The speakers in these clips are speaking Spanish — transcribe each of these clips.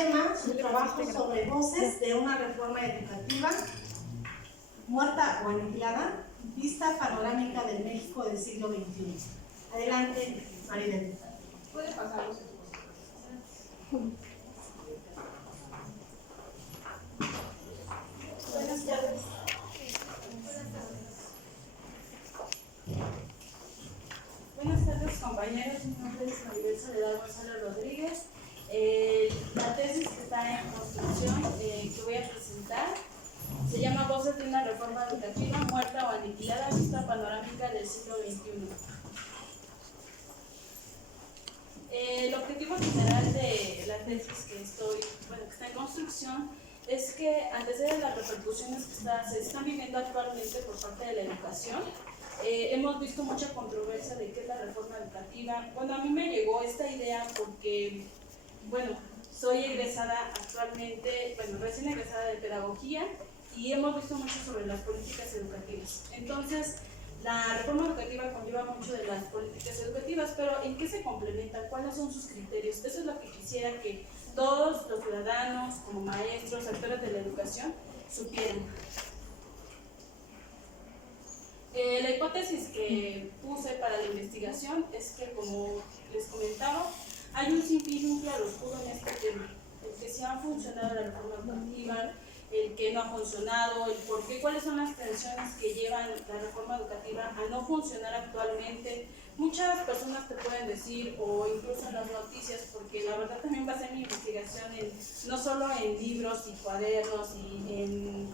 tema su trabajo sobre voces de una reforma educativa muerta o aniquilada, vista panorámica del México del siglo XXI. Adelante, Maribel. Puede pasar los Buenas tardes. Buenas tardes, compañeros. Mi nombre es Maribel Soledad González Rodríguez. La tesis que está en construcción, que voy a presentar, se llama Voces de una reforma educativa muerta o aniquilada, vista panorámica del siglo XXI. El objetivo general de la tesis que está en construcción es que, antes de las repercusiones que se están viviendo actualmente por parte de la educación, hemos visto mucha controversia de qué es la reforma educativa. Bueno, a mí me llegó esta idea porque, soy egresada actualmente, recién egresada de pedagogía, y hemos visto mucho sobre las políticas educativas. Entonces, la reforma educativa conlleva mucho de las políticas educativas, pero ¿en qué se complementan? ¿Cuáles son sus criterios? Eso es lo que quisiera que todos los ciudadanos, como maestros, actores de la educación, supieran. La hipótesis que puse para la investigación es que, como les comentaba, hay un sinfín, un claroscuro en este tema. El que sí ha funcionado la reforma educativa, el que no ha funcionado, el por qué, cuáles son las tensiones que llevan la reforma educativa a no funcionar actualmente. Muchas personas te pueden decir, o incluso en las noticias, porque la verdad también basé mi investigación no solo en libros y cuadernos y en,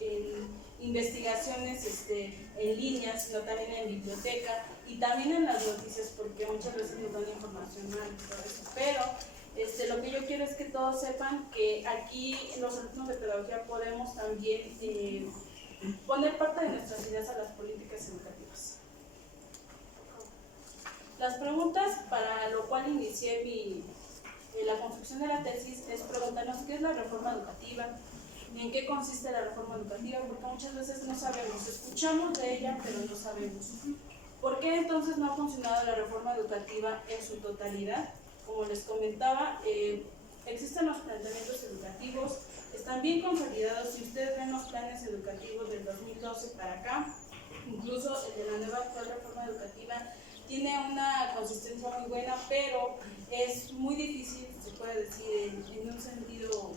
en investigaciones en línea, sino también en biblioteca y también en las noticias, porque muchas veces nos dan información mal y todo eso. Pero lo que yo quiero es que todos sepan que aquí los alumnos de pedagogía podemos también poner parte de nuestras ideas a las políticas educativas. Las preguntas para lo cual inicié la construcción de la tesis es preguntarnos qué es la reforma educativa, en qué consiste la reforma educativa, porque muchas veces no sabemos, escuchamos de ella pero no sabemos. ¿Por qué entonces no ha funcionado la reforma educativa en su totalidad? Como les comentaba, existen los planteamientos educativos, están bien consolidados. Si ustedes ven los planes educativos del 2012 para acá, incluso el de la nueva actual reforma educativa, tiene una consistencia muy buena, pero es muy difícil, se puede decir en un sentido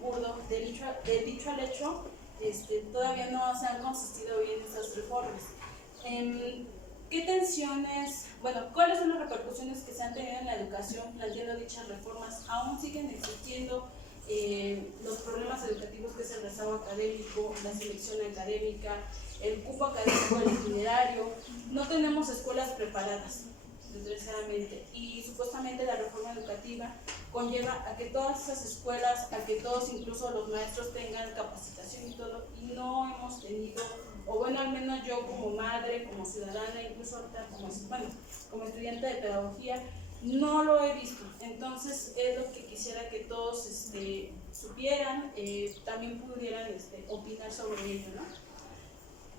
burdo, del dicho al hecho, todavía no se han consistido bien esas reformas. ¿Qué tensiones, cuáles son las repercusiones que se han tenido en la educación planteando dichas reformas? Aún siguen existiendo los problemas educativos, que es el rezago académico, la selección académica, el cupo académico, el itinerario. No tenemos escuelas preparadas, desgraciadamente, y supuestamente la reforma educativa conlleva a que todas esas escuelas, a que todos, incluso los maestros, tengan capacitación y todo, y no hemos tenido, o al menos yo como madre, como ciudadana, incluso ahorita como estudiante de pedagogía, no lo he visto. Entonces es lo que quisiera que todos supieran, también pudieran opinar sobre ello, ¿no?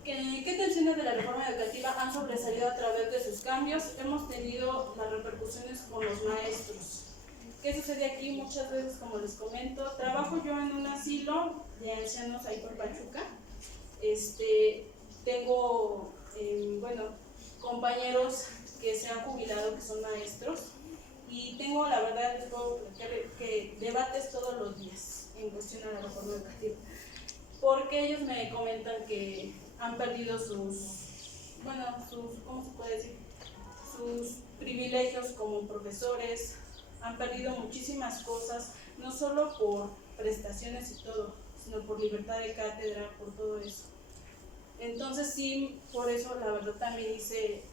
¿Qué tensiones de la reforma educativa han sobresalido a través de sus cambios? Hemos tenido las repercusiones con los maestros. ¿Qué sucede aquí? Muchas veces, como les comento, trabajo yo en un asilo de ancianos ahí por Pachuca. Tengo, compañeros que se han jubilado, que son maestros, y tengo, la verdad, que debates todos los días en cuestión a la reforma educativa, porque ellos me comentan que han perdido ¿cómo se puede decir? Sus privilegios como profesores, han perdido muchísimas cosas, no solo por prestaciones y todo, sino por libertad de cátedra, por todo eso. Entonces sí, por eso la verdad también quise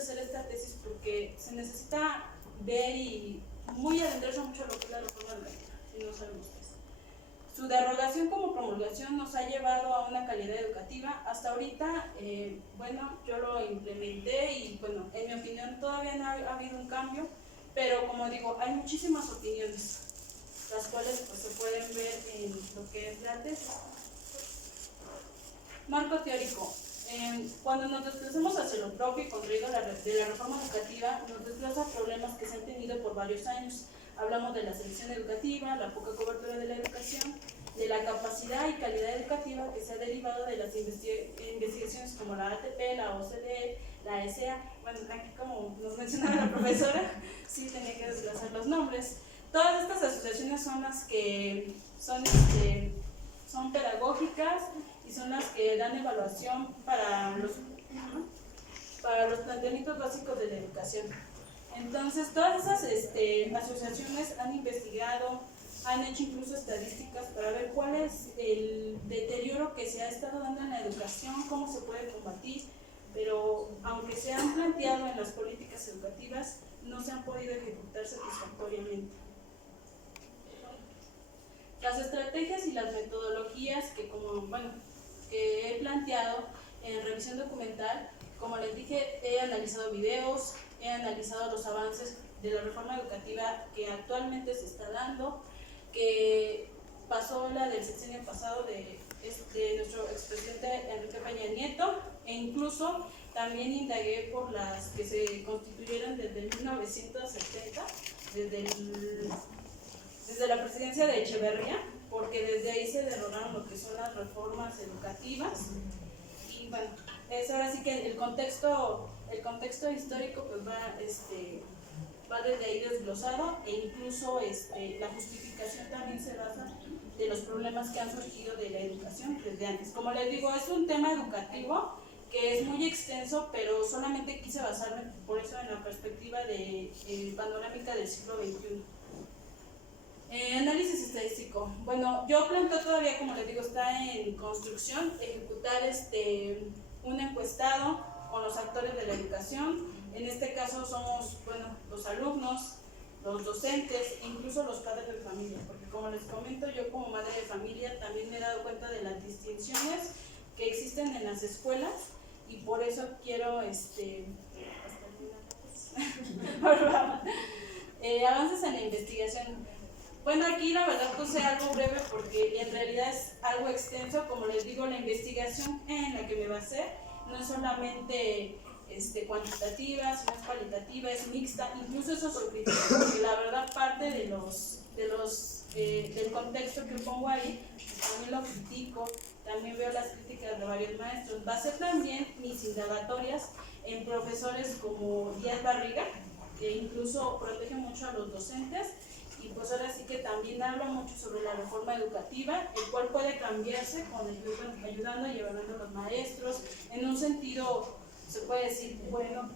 hacer esta tesis, porque se necesita ver y muy adentrarse mucho a lo que es la reforma educativa, si no sabemos qué es. Su derogación como promulgación nos ha llevado a una calidad educativa. Hasta ahorita, yo lo implementé y en mi opinión todavía no ha habido un cambio, pero como digo, hay muchísimas opiniones, las cuales se pueden ver en lo que es la tesis. Marco teórico. Cuando nos desplazamos hacia lo propio y contraído de la reforma educativa, nos desplaza problemas que se han tenido por varios años. hablamos de la selección educativa, la poca cobertura de la educación, de la capacidad y calidad educativa que se ha derivado de las investigaciones como la ATP, la OCDE, la ESEA. Bueno, aquí como nos mencionaba la profesora, sí tenía que desglosar los nombres. Todas estas asociaciones son las que son pedagógicas y son las que dan evaluación para los planteamientos básicos de la educación. Entonces, todas esas asociaciones han investigado, han hecho incluso estadísticas para ver cuál es el deterioro que se ha estado dando en la educación, cómo se puede combatir, pero aunque se han planteado en las políticas educativas, no se han podido ejecutar satisfactoriamente. Las estrategias y las metodologías que he planteado en revisión documental, como les dije, he analizado videos, he analizado los avances de la reforma educativa que actualmente se está dando, que pasó la del sexenio pasado de nuestro expresidente Enrique Peña Nieto, e incluso también indagué por las que se constituyeron desde 1970, desde la presidencia de Echeverría, porque desde ahí se derogaron lo que son las reformas educativas. Y bueno, es ahora sí que el contexto histórico pues va desde ahí desglosado, e incluso la justificación también se basa de los problemas que han surgido de la educación desde antes. Como les digo, es un tema educativo que es muy extenso, pero solamente quise basarme por eso en la perspectiva panorámica del siglo XXI. Análisis estadístico. Bueno, yo planteo todavía, como les digo, está en construcción, ejecutar un encuestado con los actores de la educación. En este caso somos, los alumnos, los docentes e incluso los padres de familia, porque como les comento, yo como madre de familia también me he dado cuenta de las distinciones que existen en las escuelas, y por eso quiero avances en la investigación. Bueno, aquí la verdad puse algo breve porque en realidad es algo extenso. Como les digo, la investigación en la que me basé no es solamente cuantitativa, sino es cualitativa, es mixta, incluso eso se critica, porque la verdad parte del contexto que pongo ahí, también lo critico, también veo las críticas de varios maestros. Basé también mis indagatorias en profesores como Díaz Barriga, que incluso protege mucho a los docentes, y pues ahora sí que también habla mucho sobre la reforma educativa, el cual puede cambiarse ayudando y llevando a los maestros en un sentido, se puede decir,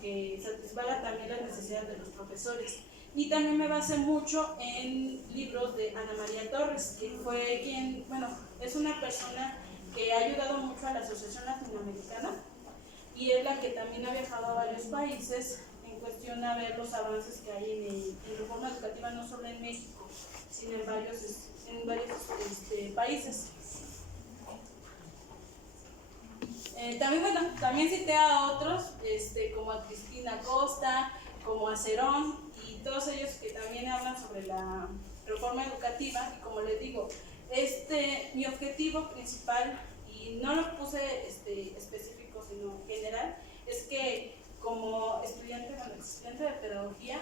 que satisfaga también las necesidades de los profesores. Y también me basé mucho en libros de Ana María Torres, que fue es una persona que ha ayudado mucho a la Asociación Latinoamericana, y es la que también ha viajado a varios países en cuestión a ver los avances que hay en reforma educativa, no solo en México, sino en varios países. También cité a otros, como a Cristina Costa, como a Cerón, y todos ellos que también hablan sobre la reforma educativa. Y como les digo, mi objetivo principal, y no lo puse específico sino general, es que como estudiante de pedagogía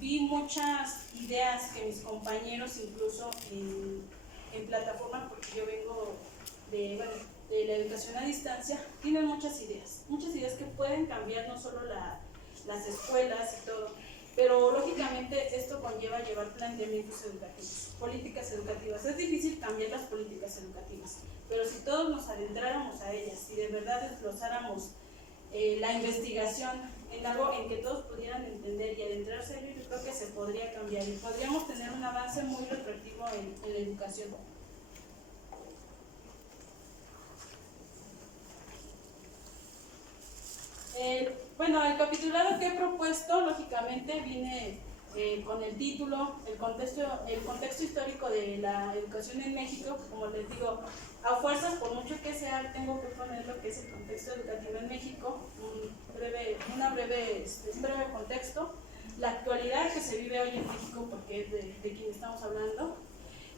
vi muchas ideas que mis compañeros, incluso en plataforma, porque yo vengo de la educación a distancia, tienen muchas ideas que pueden cambiar no solo las escuelas y todo, pero lógicamente esto conlleva llevar planteamientos educativos, políticas educativas. Es difícil cambiar las políticas educativas, pero si todos nos adentráramos a ellas, si de verdad desglosáramos la investigación en algo en que todos pudieran entender y adentrarse, yo creo que se podría cambiar y podríamos tener un avance muy retroactivo en la educación. El capitulado que he propuesto, lógicamente, viene con el título, el contexto histórico de la educación en México. Como les digo, a fuerzas, por mucho que sea, tengo que poner lo que es el contexto educativo en México, un breve contexto, la actualidad que se vive hoy en México, porque es de quien estamos hablando,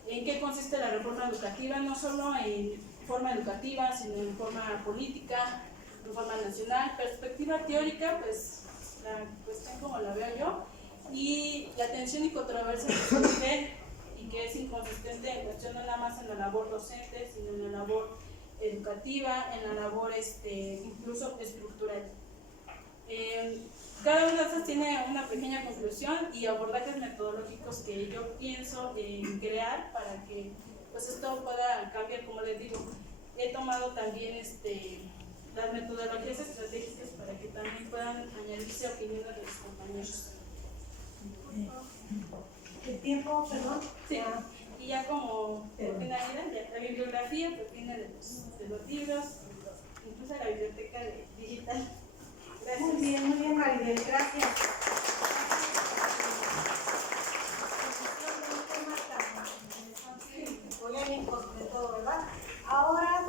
en qué consiste la reforma educativa, no solo en forma educativa, sino en forma política, en forma nacional, perspectiva teórica, pues la cuestión como la veo yo, y la tensión y controversia que surge y que es inconsistente en cuestión no nada más en la labor docente, sino en la labor educativa, en la labor incluso estructural. Cada una de estas tiene una pequeña conclusión y abordajes metodológicos que yo pienso en crear para que pues esto pueda cambiar. Como les digo, he tomado también las metodologías estratégicas para que también puedan añadirse opiniones de los compañeros. ¿El tiempo, perdón? Sí. Y ya como finalidad, la bibliografía pues viene de los libros, incluso la biblioteca digital. Gracias. Muy bien, Maribel, gracias. Polémicos de todo, ¿verdad? Ahora,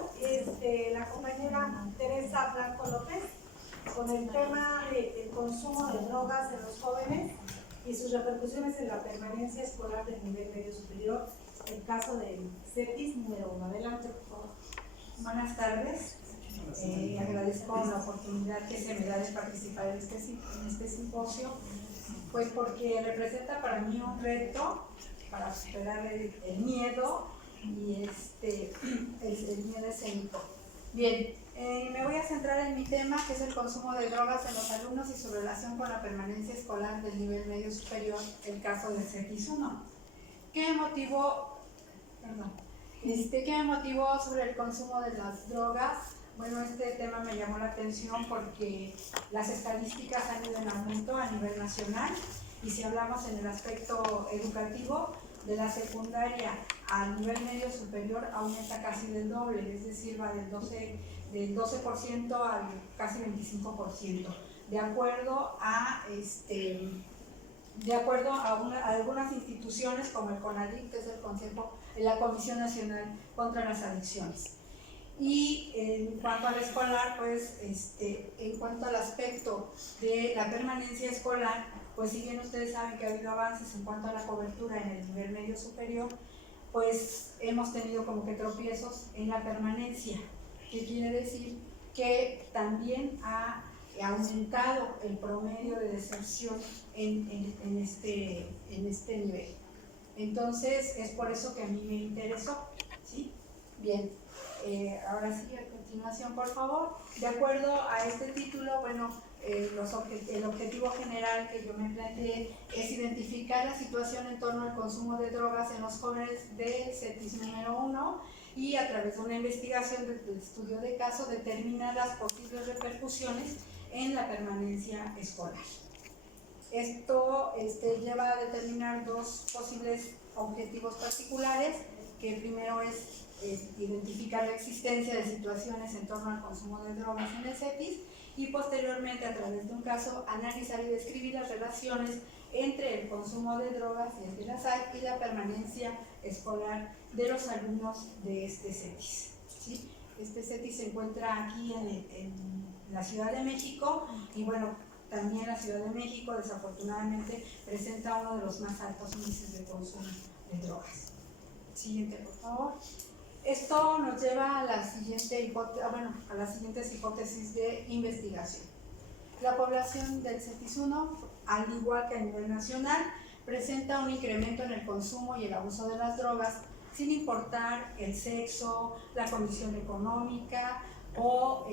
la compañera Teresa Blanco López, con el tema del consumo de drogas en los jóvenes y sus repercusiones en la permanencia escolar del nivel medio superior, el caso del CETIS número 1. Adelante, por favor. Buenas tardes. Agradezco la oportunidad que se me da de participar en este simposio, pues porque representa para mí un reto para superar el miedo y el miedo escénico. Bien, me voy a centrar en mi tema, que es el consumo de drogas en los alumnos y su relación con la permanencia escolar del nivel medio superior, el caso del CETIS 1. ¿Qué me motivó sobre el consumo de las drogas? Bueno, este tema me llamó la atención porque las estadísticas han ido en aumento a nivel nacional, y si hablamos en el aspecto educativo, de la secundaria al nivel medio superior aumenta casi del doble, es decir, va del 12% al casi 25%, de acuerdo a algunas instituciones como el CONADIC, que es la Comisión Nacional contra las Adicciones. Y en cuanto al escolar, pues en cuanto al aspecto de la permanencia escolar, pues si bien ustedes saben que ha habido avances en cuanto a la cobertura en el nivel medio superior, pues hemos tenido como que tropiezos en la permanencia, que quiere decir que también ha aumentado el promedio de deserción en este nivel. Entonces es por eso que a mí me interesó, ¿sí? Bien, ahora sí, a continuación, por favor. De acuerdo a este título, bueno, el objetivo general que yo me planteé es identificar la situación en torno al consumo de drogas en los jóvenes de CETIS número 1 y a través de una investigación del estudio de caso determinar las posibles repercusiones en la permanencia escolar. Esto lleva a determinar dos posibles objetivos particulares, que primero es identificar la existencia de situaciones en torno al consumo de drogas en el CETIS y posteriormente, a través de un caso, analizar y describir las relaciones entre el consumo de drogas y el de las hay y la permanencia escolar de los alumnos de este CETIS, ¿sí? Este CETIS se encuentra aquí en la Ciudad de México y bueno, también la Ciudad de México desafortunadamente presenta uno de los más altos índices de consumo de drogas. Siguiente, por favor. Esto nos lleva a las siguientes hipótesis de investigación. La población del CETIS 1, al igual que a nivel nacional, presenta un incremento en el consumo y el abuso de las drogas, sin importar el sexo, la condición económica o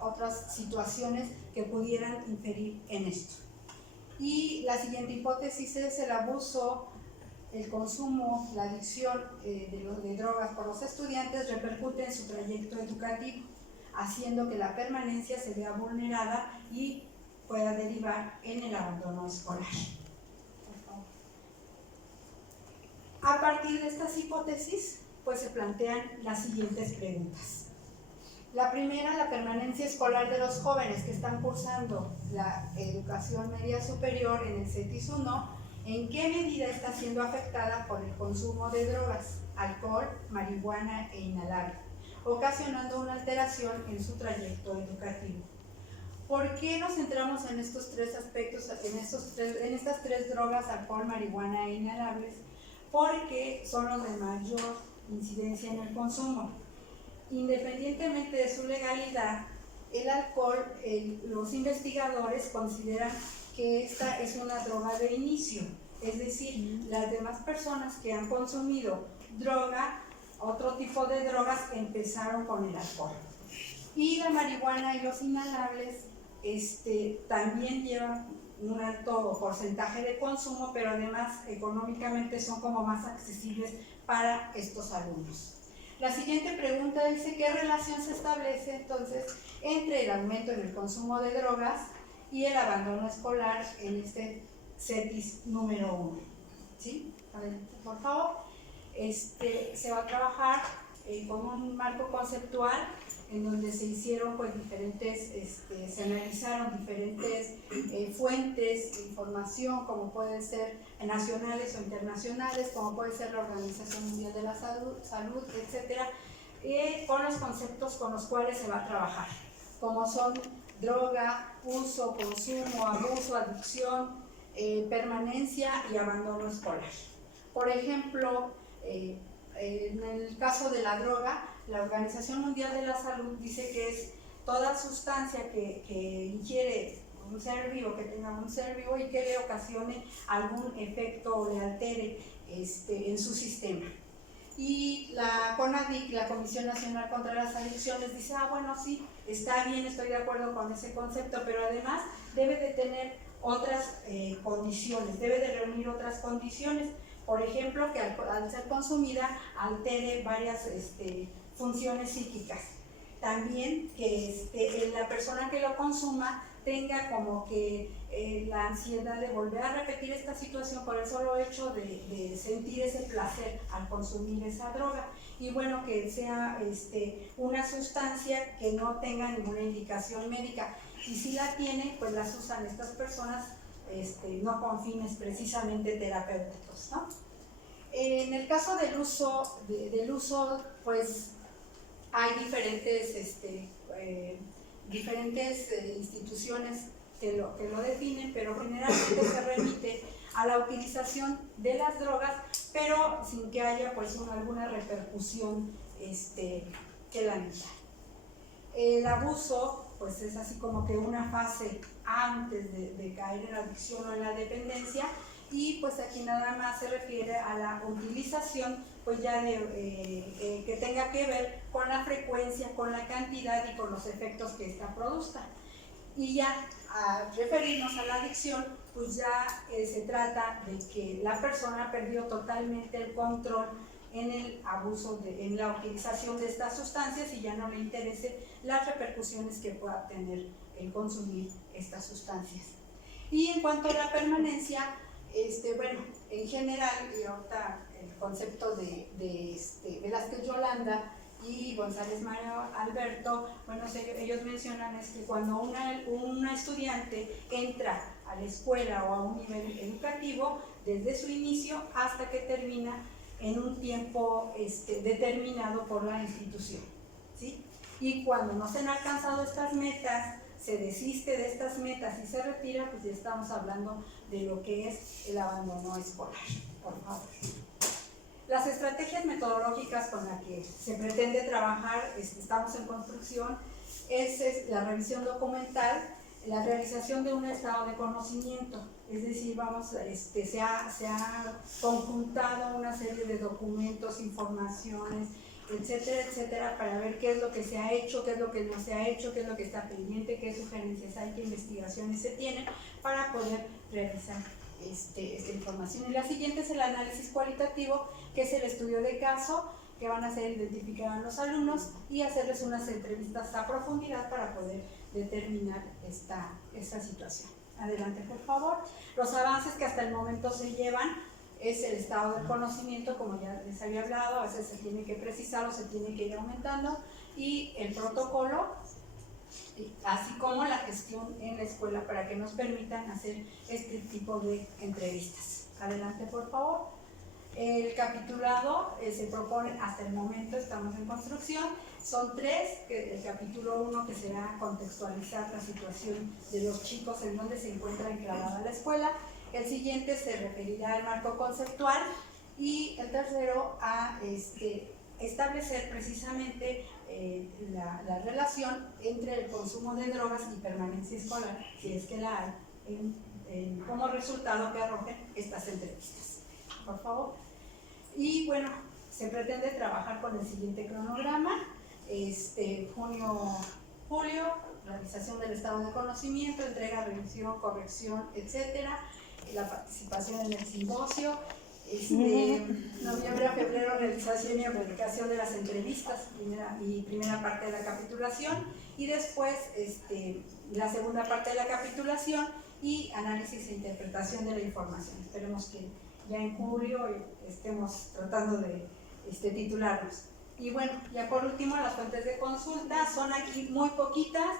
otras situaciones que pudieran inferir en esto. Y la siguiente hipótesis es el abuso, el consumo, la adicción de drogas por los estudiantes repercute en su trayecto educativo, haciendo que la permanencia se vea vulnerada y pueda derivar en el abandono escolar. A partir de estas hipótesis, pues se plantean las siguientes preguntas. La primera, la permanencia escolar de los jóvenes que están cursando la educación media superior en el CETIS 1, ¿en qué medida está siendo afectada por el consumo de drogas, alcohol, marihuana e inhalable, ocasionando una alteración en su trayecto educativo? ¿Por qué nos centramos en estos tres aspectos, en estas tres drogas, alcohol, marihuana e inhalables? Porque son los de mayor incidencia en el consumo. Independientemente de su legalidad, el alcohol, los investigadores consideran que esta es una droga de inicio, es decir, las demás personas que han consumido droga, otro tipo de drogas, empezaron con el alcohol. Y la marihuana y los inhalables también llevan un alto porcentaje de consumo, pero además económicamente son como más accesibles para estos alumnos. La siguiente pregunta dice: ¿qué relación se establece entonces entre el aumento en el consumo de drogas y el abandono escolar en este CETIS número 1? ¿Sí? Adelante, por favor. Se va a trabajar con un marco conceptual en donde se hicieron pues se analizaron diferentes fuentes de información, como pueden ser nacionales o internacionales, como puede ser la Organización Mundial de la Salud, etcétera, con los conceptos con los cuales se va a trabajar, como son droga, uso, consumo, abuso, adicción, permanencia y abandono escolar. Por ejemplo, en el caso de la droga, la Organización Mundial de la Salud dice que es toda sustancia que ingiere un ser vivo, que tenga un ser vivo y que le ocasione algún efecto o le altere en su sistema. Y la CONADIC, la Comisión Nacional contra las Adicciones, dice: bueno, sí, está bien, estoy de acuerdo con ese concepto, pero además debe de tener otras condiciones, debe de reunir otras condiciones. Por ejemplo, que al ser consumida altere varias funciones psíquicas. También que la persona que lo consuma tenga como que la ansiedad de volver a repetir esta situación por el solo hecho de sentir ese placer al consumir esa droga. Y bueno, que sea una sustancia que no tenga ninguna indicación médica. Y si la tiene, pues las usan estas personas no con fines precisamente terapéuticos, ¿no? En el caso del uso, pues hay diferentes instituciones que lo definen, pero generalmente se remite a la utilización de las drogas, pero sin que haya pues alguna repercusión que lamentar. El abuso pues es así como que una fase antes de caer en la adicción o en la dependencia, y pues aquí nada más se refiere a la utilización pues ya que tenga que ver con la frecuencia, con la cantidad y con los efectos que esta produzca. Y ya a referirnos a la adicción, pues ya se trata de que la persona perdió totalmente el control en el abuso, en la utilización de estas sustancias, y ya no le interese las repercusiones que pueda tener el consumir estas sustancias. Y en cuanto a la permanencia, bueno, en general, y ahorita el concepto de Velázquez Yolanda y González Mario Alberto, bueno, ellos mencionan que cuando una estudiante entra a la escuela o a un nivel educativo, desde su inicio hasta que termina en un tiempo determinado por la institución, ¿sí? Y cuando no se han alcanzado estas metas, se desiste de estas metas y se retira, pues ya estamos hablando de lo que es el abandono escolar. Por favor. Las estrategias metodológicas con las que se pretende trabajar, estamos en construcción, es la revisión documental, la realización de un estado de conocimiento, es decir, se ha conjuntado una serie de documentos, informaciones, etcétera, etcétera, para ver qué es lo que se ha hecho, qué es lo que no se ha hecho, qué es lo que está pendiente, qué sugerencias hay, qué investigaciones se tienen para poder realizar esta información. Y la siguiente es el análisis cualitativo, que es el estudio de caso, que van a hacer identificar a los alumnos y hacerles unas entrevistas a profundidad para poder determinar esta situación. Adelante, por favor. Los avances que hasta el momento se llevan es el estado del conocimiento, como ya les había hablado, a veces se tiene que precisar o se tiene que ir aumentando, y el protocolo, así como la gestión en la escuela para que nos permitan hacer este tipo de entrevistas. Adelante, por favor. El capitulado se propone, hasta el momento estamos en construcción, son 3, el capítulo 1 que será contextualizar la situación de los chicos en donde se encuentra enclavada la escuela, el siguiente se referirá al marco conceptual, y el tercero a establecer precisamente la relación entre el consumo de drogas y permanencia escolar, si es que la hay, como resultado que arrojen estas entrevistas. Por favor. Y bueno, se pretende trabajar con el siguiente cronograma: junio-julio, realización del estado de conocimiento, entrega, revisión, corrección, etcétera, la participación en el simposio, noviembre a febrero, realización y aplicación de las entrevistas, primera parte de la capitulación, y después la segunda parte de la capitulación y análisis e interpretación de la información. Esperemos que ya en julio estemos tratando de titularnos. Y bueno, ya por último, las fuentes de consulta son aquí muy poquitas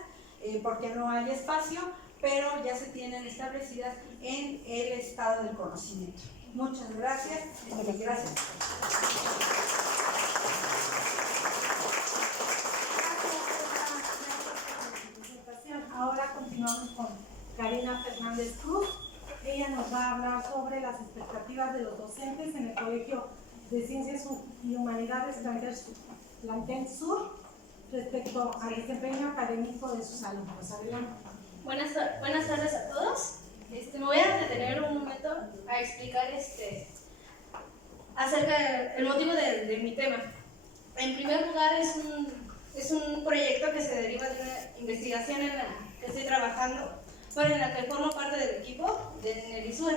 porque no hay espacio, pero ya se tienen establecidas en el estado del conocimiento. Muchas gracias. Gracias. Ahora continuamos con Karina Fernández Cruz. Ella nos va a hablar sobre las expectativas de los docentes en el Colegio de Ciencias y Humanidades Plantel Sur respecto al desempeño académico de sus alumnos. Adelante. Buenas tardes a todos. Me voy a detener un momento a explicar acerca del motivo de mi tema. En primer lugar, es un proyecto que se deriva de una investigación en la que estoy trabajando, en la que formo parte del equipo en el ISUE.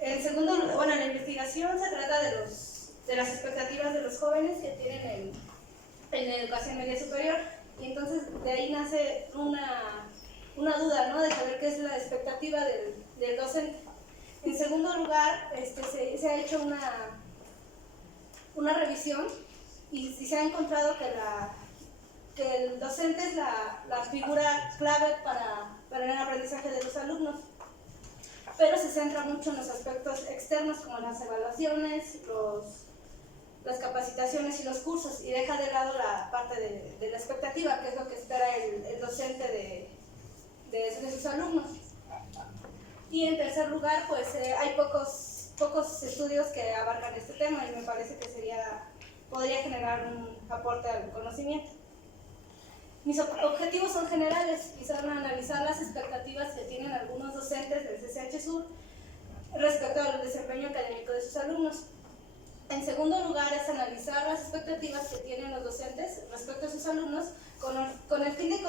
En segundo lugar, la investigación se trata de las expectativas de los jóvenes que tienen en educación media superior, y entonces de ahí nace una duda, ¿no?, de saber qué es la expectativa del docente. En segundo lugar, se ha hecho una revisión y se ha encontrado que el docente es la figura clave para el aprendizaje de los alumnos, pero se centra mucho en los aspectos externos como las evaluaciones, las capacitaciones y los cursos, y deja de lado la parte de la expectativa, que es lo que espera el docente de sus alumnos. Y en tercer lugar, hay pocos estudios que abarcan este tema, y me parece que podría generar un aporte al conocimiento. Mis objetivos son generales y son analizar las expectativas que tienen algunos docentes del CCH Sur respecto al desempeño académico de sus alumnos. En segundo lugar, es analizar las expectativas que tienen los docentes respecto a sus alumnos con el fin de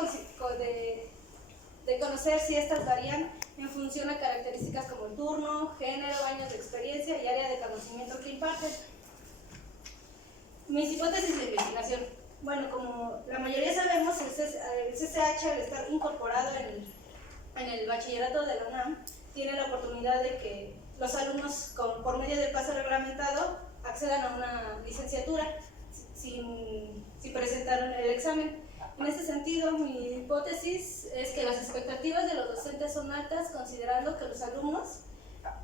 conocer si estas varían en función de características como el turno, género, años de experiencia y área de conocimiento que imparten. Mis hipótesis de investigación. Bueno, como la mayoría sabemos, el CCH, al estar incorporado en el bachillerato de la UNAM, tiene la oportunidad de que los alumnos, por medio del pase reglamentado, accedan a una licenciatura sin presentar el examen. En este sentido, mi hipótesis es que las expectativas de los docentes son altas, considerando que los alumnos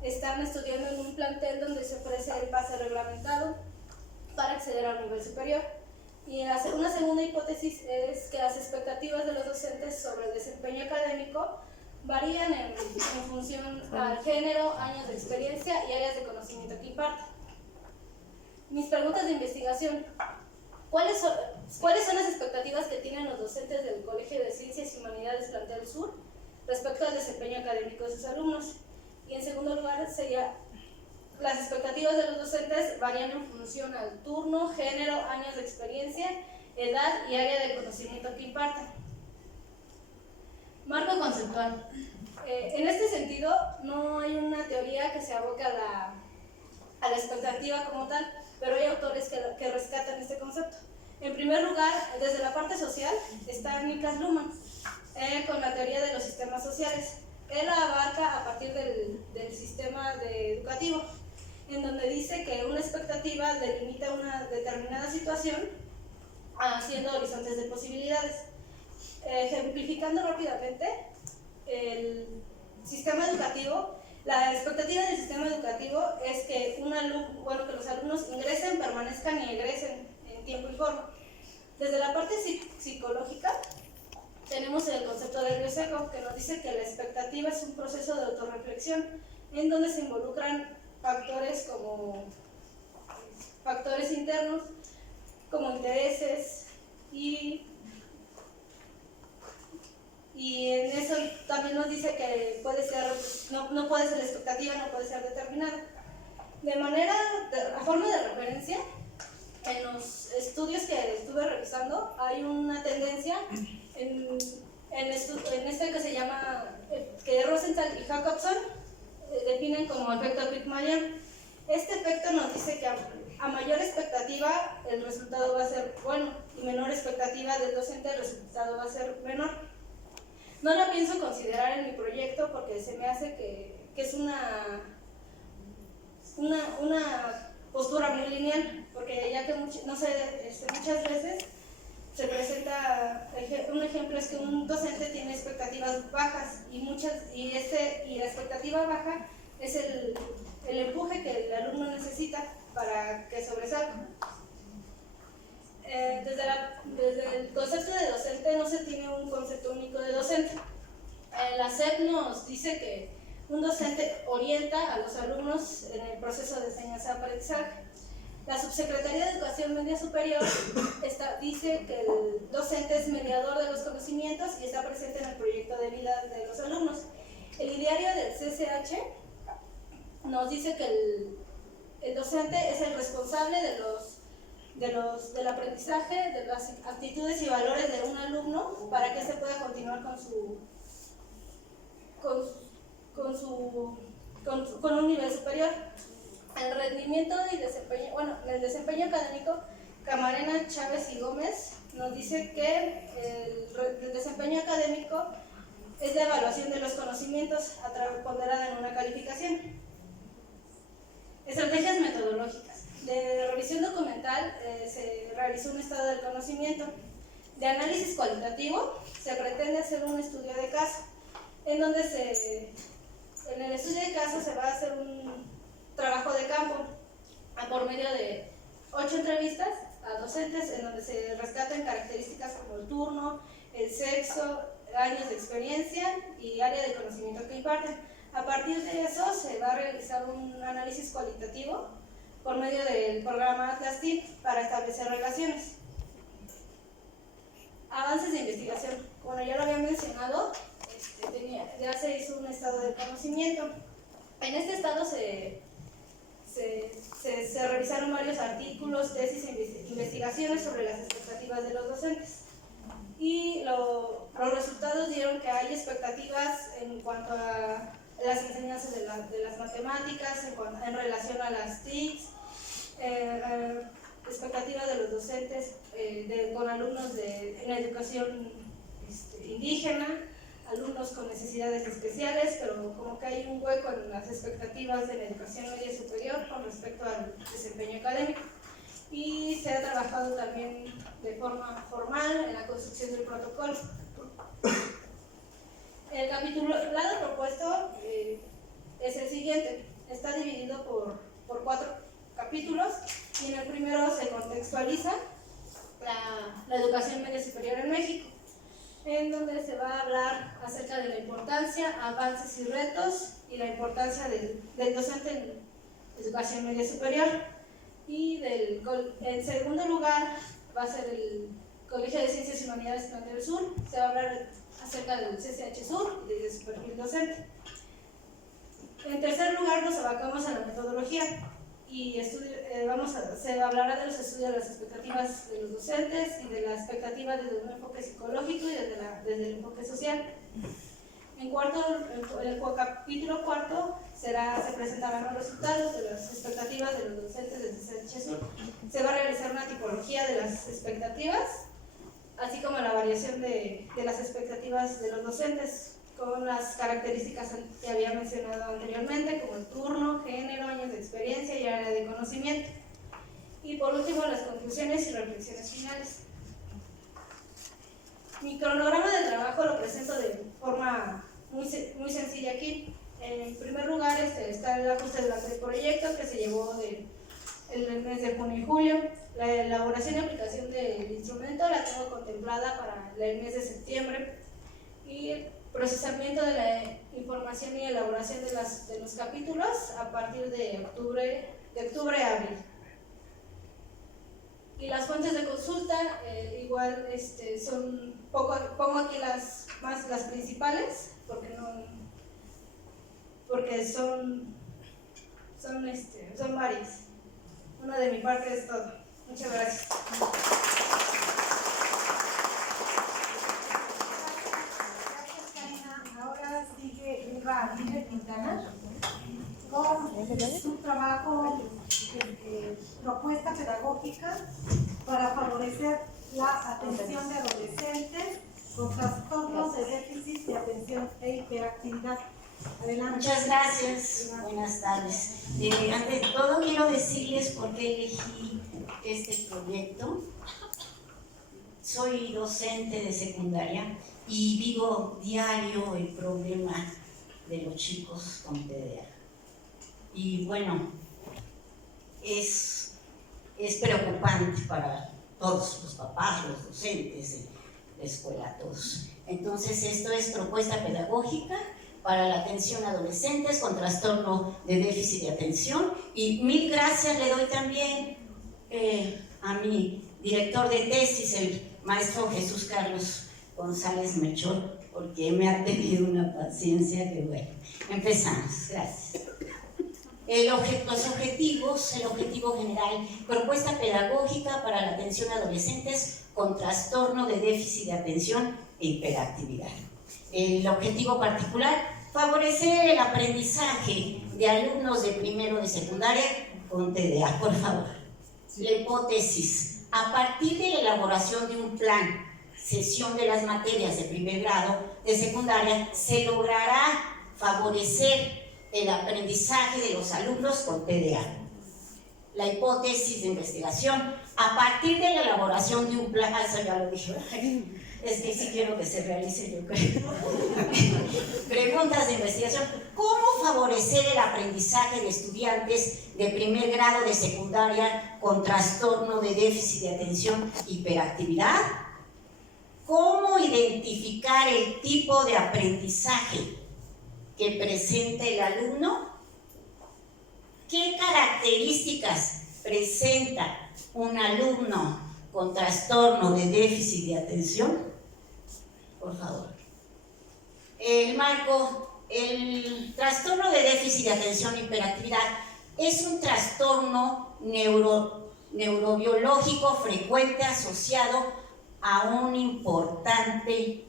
están estudiando en un plantel donde se ofrece el pase reglamentado para acceder al nivel superior. Y una segunda hipótesis es que las expectativas de los docentes sobre el desempeño académico varían en función al género, años de experiencia y áreas de conocimiento que imparten. Mis preguntas de investigación. ¿Cuáles son las expectativas que tienen los docentes del Colegio de Ciencias y Humanidades Plantel Sur respecto al desempeño académico de sus alumnos? Y en segundo lugar sería, las expectativas de los docentes varían en función al turno, género, años de experiencia, edad y área de conocimiento que imparten. Marco conceptual. En este sentido, no hay una teoría que se aboque a la expectativa como tal, pero hay autores que rescatan este concepto. En primer lugar, desde la parte social, está Niklas Luhmann, con la teoría de los sistemas sociales. Él la abarca a partir del sistema educativo, en donde dice que una expectativa delimita una determinada situación haciendo horizontes de posibilidades. Ejemplificando rápidamente, el sistema educativo, la expectativa del sistema educativo es que que los alumnos ingresen, permanezcan y egresen en tiempo y forma. Desde la parte psicológica, tenemos el concepto de Rioseco, que nos dice que la expectativa es un proceso de autorreflexión en donde se involucran factores como factores internos como intereses y en eso también nos dice que puede ser, no puede ser expectativa, no puede ser determinada. A forma de referencia, en los estudios que estuve revisando, hay una tendencia en este que se llama, que Rosenthal y Jacobson definen como efecto Pygmalion. Este efecto nos dice que a mayor expectativa el resultado va a ser bueno y menor expectativa del docente el resultado va a ser menor. No la pienso considerar en mi proyecto porque se me hace que es una postura muy lineal, porque ya que muchas veces se presenta, un ejemplo es que un docente tiene expectativas bajas y la expectativa baja es el empuje que el alumno necesita para que sobresalga. Desde el concepto de docente no se tiene un concepto único de docente. La SEP nos dice que un docente orienta a los alumnos en el proceso de enseñanza-aprendizaje. La Subsecretaría de Educación Media Superior dice que el docente es mediador de los conocimientos y está presente en el proyecto de vida de los alumnos. El ideario del CCH nos dice que el docente es el responsable del aprendizaje, de las actitudes y valores de un alumno para que se pueda continuar con un nivel superior. El rendimiento y desempeño, en el desempeño académico, Camarena, Chávez y Gómez nos dice que el desempeño académico es la evaluación de los conocimientos ponderada en una calificación. Estrategias metodológicas. De revisión documental se realizó un estado del conocimiento. De análisis cualitativo se pretende hacer un estudio de caso, en donde en el estudio de caso se va a hacer un trabajo de campo por medio de 8 entrevistas a docentes en donde se rescatan características como el turno, el sexo, años de experiencia y área de conocimiento que imparten. A partir de eso se va a realizar un análisis cualitativo por medio del programa Atlas TIP para establecer relaciones. Avances de investigación. Como ya lo había mencionado, ya se hizo un estado de conocimiento. En este estado se revisaron varios artículos, tesis e investigaciones sobre las expectativas de los docentes. Y los resultados dieron que hay expectativas en cuanto a las enseñanzas de las matemáticas, en relación a las TICs, expectativas de los docentes con alumnos en educación indígena, alumnos con necesidades especiales, pero como que hay un hueco en las expectativas de la educación media superior con respecto al desempeño académico. Y se ha trabajado también de forma formal en la construcción del protocolo. El capitulado propuesto es el siguiente. Está dividido por 4 capítulos y en el primero se contextualiza la educación media superior en México, en donde se va a hablar acerca de la importancia, avances y retos y la importancia del docente en educación media superior. Y en segundo lugar va a ser el Colegio de Ciencias y Humanidades Plan del Sur. Se va a hablar acerca del CCH Sur y de su perfil docente. En tercer lugar nos abocamos a la metodología y se hablará de los estudios de las expectativas de los docentes y de las expectativas desde un enfoque psicológico y desde el enfoque social. En el capítulo cuarto se presentarán los resultados de las expectativas de los docentes del CCH Sur. Se va a realizar una tipología de las expectativas, así como la variación de las expectativas de los docentes con las características que había mencionado anteriormente, como el turno, género, años de experiencia y área de conocimiento. Y por último, las conclusiones y reflexiones finales. Mi cronograma de trabajo lo presento de forma muy sencilla aquí. En primer lugar está el ajuste del proyecto que se llevó el mes de junio y julio. La elaboración y aplicación del instrumento la tengo contemplada para el mes de septiembre. Y el procesamiento de la información y elaboración de los capítulos a partir de octubre a abril. Y Y las fuentes de consulta, igual pongo aquí las principales, porque son varias. Una de mi parte es todo. Muchas gracias. Gracias, Karina. Ahora sigue Eva Aguirre Quintana con su trabajo propuesta pedagógica para favorecer la atención de adolescentes con trastornos de déficit de atención e hiperactividad. Adelante. Muchas gracias, buenas tardes. Ante todo quiero decirles por qué elegí este proyecto. Soy docente de secundaria y vivo diario el problema de los chicos con TDA. Y bueno, es preocupante para todos los papás, los docentes, la escuela, todos. Entonces esto es propuesta pedagógica para la atención a adolescentes con trastorno de déficit de atención. Y mil gracias le doy también a mi director de tesis, el maestro Jesús Carlos González Melchor, porque me ha tenido una paciencia que bueno. Empezamos, gracias. Los objetivos, el objetivo general, propuesta pedagógica para la atención a adolescentes con trastorno de déficit de atención e hiperactividad. El objetivo particular, favorecer el aprendizaje de alumnos de primero de secundaria con TDA. Por favor. La hipótesis, a partir de la elaboración de un plan, sesión de las materias de primer grado de secundaria, se logrará favorecer el aprendizaje de los alumnos con TDA. La hipótesis de investigación, a partir de la elaboración de un plan, eso ya lo dije, es que sí quiero que se realice, yo creo. Preguntas de investigación, ¿cómo favorecer el aprendizaje de estudiantes de primer grado de secundaria con trastorno de déficit de atención e hiperactividad? ¿Cómo identificar el tipo de aprendizaje que presenta el alumno? ¿Qué características presenta un alumno con trastorno de déficit de atención? Por favor. El marco, el trastorno de déficit de atención e hiperactividad es un trastorno neurobiológico frecuente asociado a un importante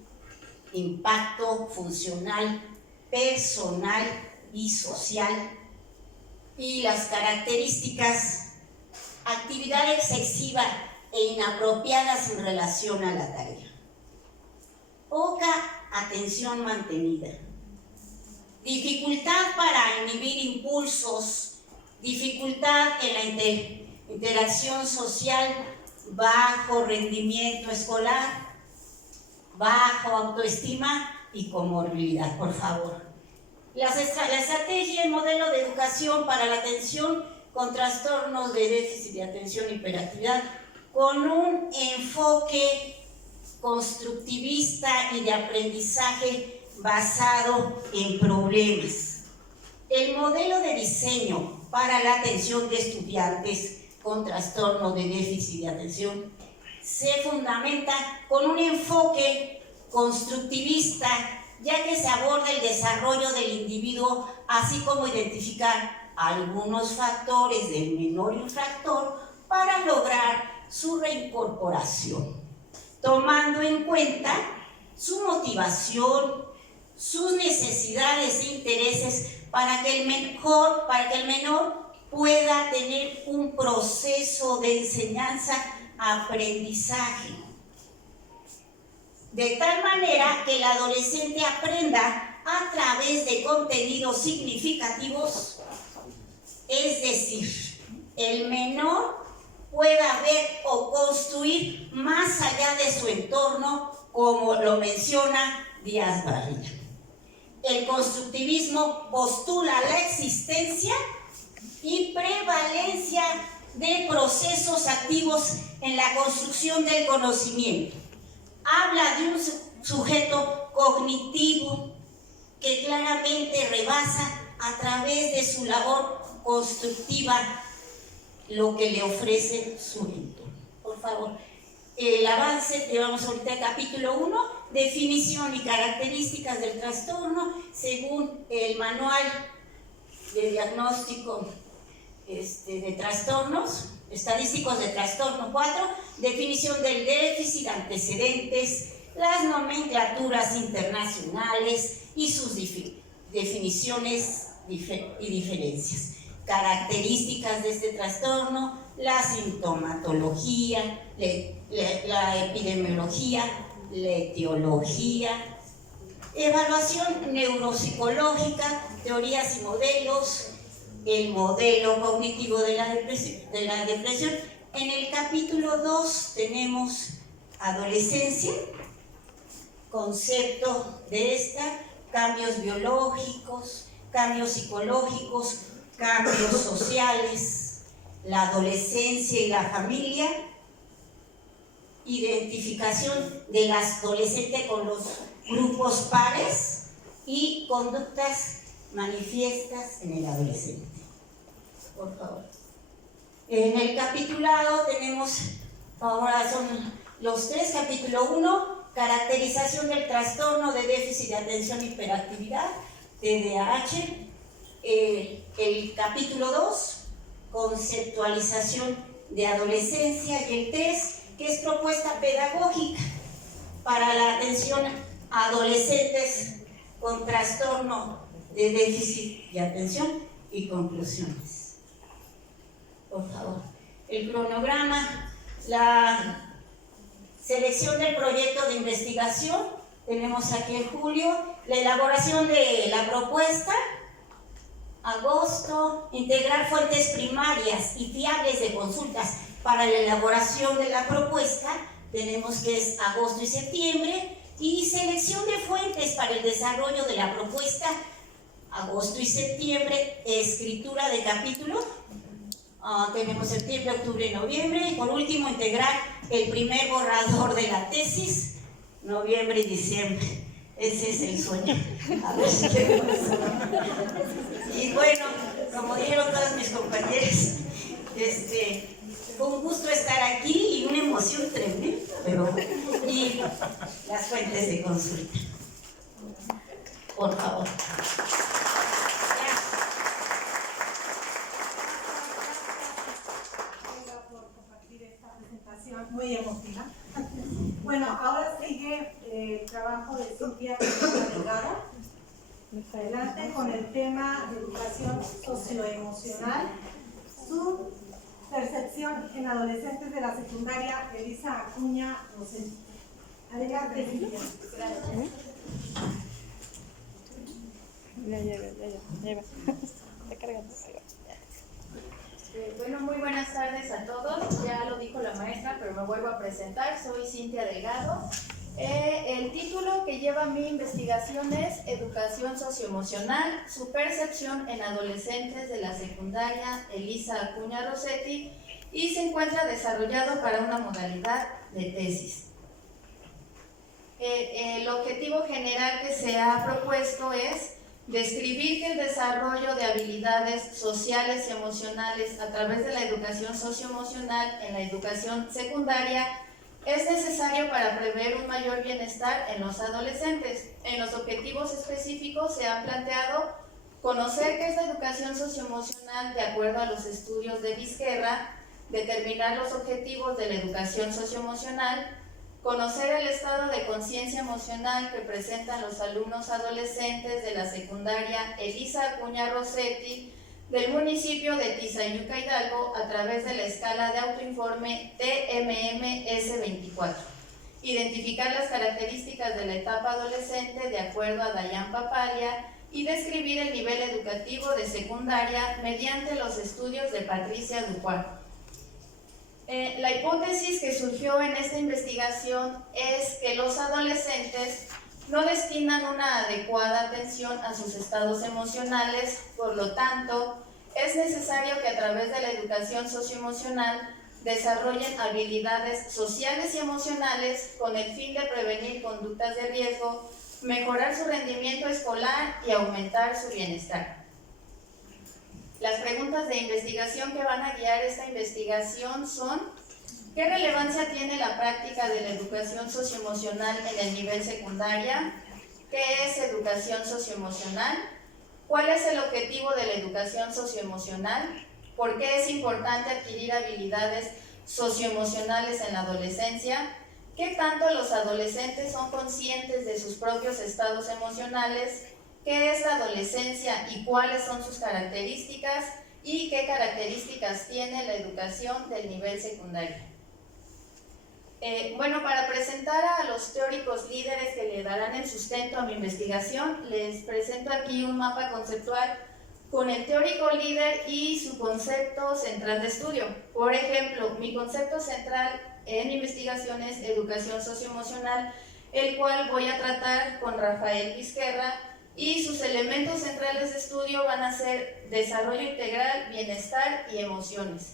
impacto funcional, personal y social. Y las características: actividad excesiva e inapropiadas en relación a la tarea, poca atención mantenida, dificultad para inhibir impulsos, dificultad en la interacción social, bajo rendimiento escolar, bajo autoestima y comorbilidad. Por favor. La estrategia y modelo de educación para la atención con trastornos de déficit de atención e hiperactividad, con un enfoque constructivista y de aprendizaje basado en problemas. El modelo de diseño para la atención de estudiantes con trastorno de déficit de atención se fundamenta con un enfoque constructivista, ya que se aborda el desarrollo del individuo, así como identificar algunos factores del menor infractor para lograr su reincorporación, tomando en cuenta su motivación, sus necesidades e intereses para que el menor pueda tener un proceso de enseñanza-aprendizaje, de tal manera que el adolescente aprenda a través de contenidos significativos, es decir, el menor pueda ver o construir más allá de su entorno, como lo menciona Díaz Barriga. El constructivismo postula la existencia y prevalencia de procesos activos en la construcción del conocimiento. Habla de un sujeto cognitivo que claramente rebasa a través de su labor constructiva lo que le ofrece su entorno. por favor. El avance, llevamos ahorita el capítulo 1, definición y características del trastorno, según el manual de diagnóstico de trastornos, estadísticos de trastorno 4, definición del déficit, antecedentes, las nomenclaturas internacionales y sus definiciones y diferencias, características de este trastorno, la sintomatología, la epidemiología, la etiología, evaluación neuropsicológica, teorías y modelos, el modelo cognitivo de la depresión. En el capítulo 2 tenemos adolescencia, concepto de esta, cambios biológicos, cambios psicológicos, cambios sociales, la adolescencia y la familia, identificación del adolescente con los grupos pares y conductas manifiestas en el adolescente. Por favor. En el capitulado tenemos, ahora son los 3, capítulo 1, caracterización del trastorno de déficit de atención y hiperactividad, TDAH. El capítulo 2, conceptualización de adolescencia, y el 3, que es propuesta pedagógica para la atención a adolescentes con trastorno de déficit de atención y conclusiones. Por favor. El cronograma, la selección del proyecto de investigación, tenemos aquí en julio, la elaboración de la propuesta, agosto, integrar fuentes primarias y fiables de consultas para la elaboración de la propuesta, tenemos que es agosto y septiembre, y selección de fuentes para el desarrollo de la propuesta, agosto y septiembre, escritura de capítulo, tenemos septiembre, octubre y noviembre, y por último integrar el primer borrador de la tesis, noviembre y diciembre. Ese es el sueño. A ver si qué pasa. Y bueno, como dijeron todas mis compañeras, fue un gusto estar aquí y una emoción tremenda, y las fuentes de consulta. Por favor. Muy emotiva. Bueno, ahora sigue el trabajo de Cintia Delgado. Adelante con el tema de educación socioemocional, su percepción en adolescentes de la secundaria, Elisa Acuña Rossetti. Adelante, Cintia. Ya lleva. Está cargando. Bueno, muy buenas tardes a todos. Ya lo dijo la maestra, pero me vuelvo a presentar. Soy Cintia Delgado. El título que lleva mi investigación es Educación socioemocional, su percepción en adolescentes de la secundaria Elisa Acuña Rossetti, y se encuentra desarrollado para una modalidad de tesis. El objetivo general que se ha propuesto es describir que el desarrollo de habilidades sociales y emocionales a través de la educación socioemocional en la educación secundaria es necesario para prever un mayor bienestar en los adolescentes. En los objetivos específicos se han planteado conocer qué es la educación socioemocional de acuerdo a los estudios de Vizquerra, determinar los objetivos de la educación socioemocional, conocer el estado de conciencia emocional que presentan los alumnos adolescentes de la secundaria Elisa Acuña Rossetti del municipio de Tizayuca, Hidalgo, a través de la escala de autoinforme TMMS24. Identificar las características de la etapa adolescente de acuerdo a Dayan Papalia y describir el nivel educativo de secundaria mediante los estudios de Patricia Dupuy. La hipótesis que surgió en esta investigación es que los adolescentes no destinan una adecuada atención a sus estados emocionales, por lo tanto, es necesario que a través de la educación socioemocional desarrollen habilidades sociales y emocionales con el fin de prevenir conductas de riesgo, mejorar su rendimiento escolar y aumentar su bienestar. Las preguntas de investigación que van a guiar esta investigación son: ¿Qué relevancia tiene la práctica de la educación socioemocional en el nivel secundaria? ¿Qué es educación socioemocional? ¿Cuál es el objetivo de la educación socioemocional? ¿Por qué es importante adquirir habilidades socioemocionales en la adolescencia? ¿Qué tanto los adolescentes son conscientes de sus propios estados emocionales? ¿Qué es la adolescencia y cuáles son sus características? ¿Y qué características tiene la educación del nivel secundario? Bueno, para presentar a los teóricos líderes que le darán el sustento a mi investigación, les presento aquí un mapa conceptual con el teórico líder y su concepto central de estudio. Por ejemplo, mi concepto central en investigación es educación socioemocional, el cual voy a tratar con Rafael Vizquerra, y sus elementos centrales de estudio van a ser desarrollo integral, bienestar y emociones.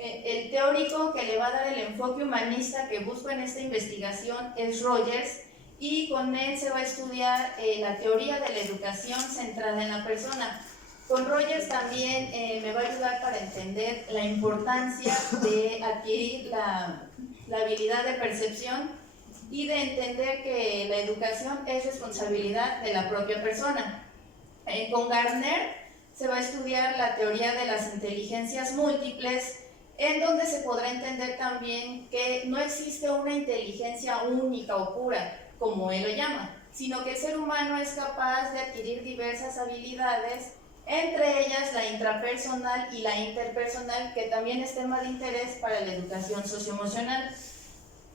El teórico que le va a dar el enfoque humanista que busco en esta investigación es Rogers, y con él se va a estudiar la teoría de la educación centrada en la persona. Con Rogers también me va a ayudar para entender la importancia de adquirir la habilidad de percepción y de entender que la educación es responsabilidad de la propia persona. Con Gardner se va a estudiar la teoría de las inteligencias múltiples, en donde se podrá entender también que no existe una inteligencia única o pura, como él lo llama, sino que el ser humano es capaz de adquirir diversas habilidades, entre ellas la intrapersonal y la interpersonal, que también es tema de interés para la educación socioemocional.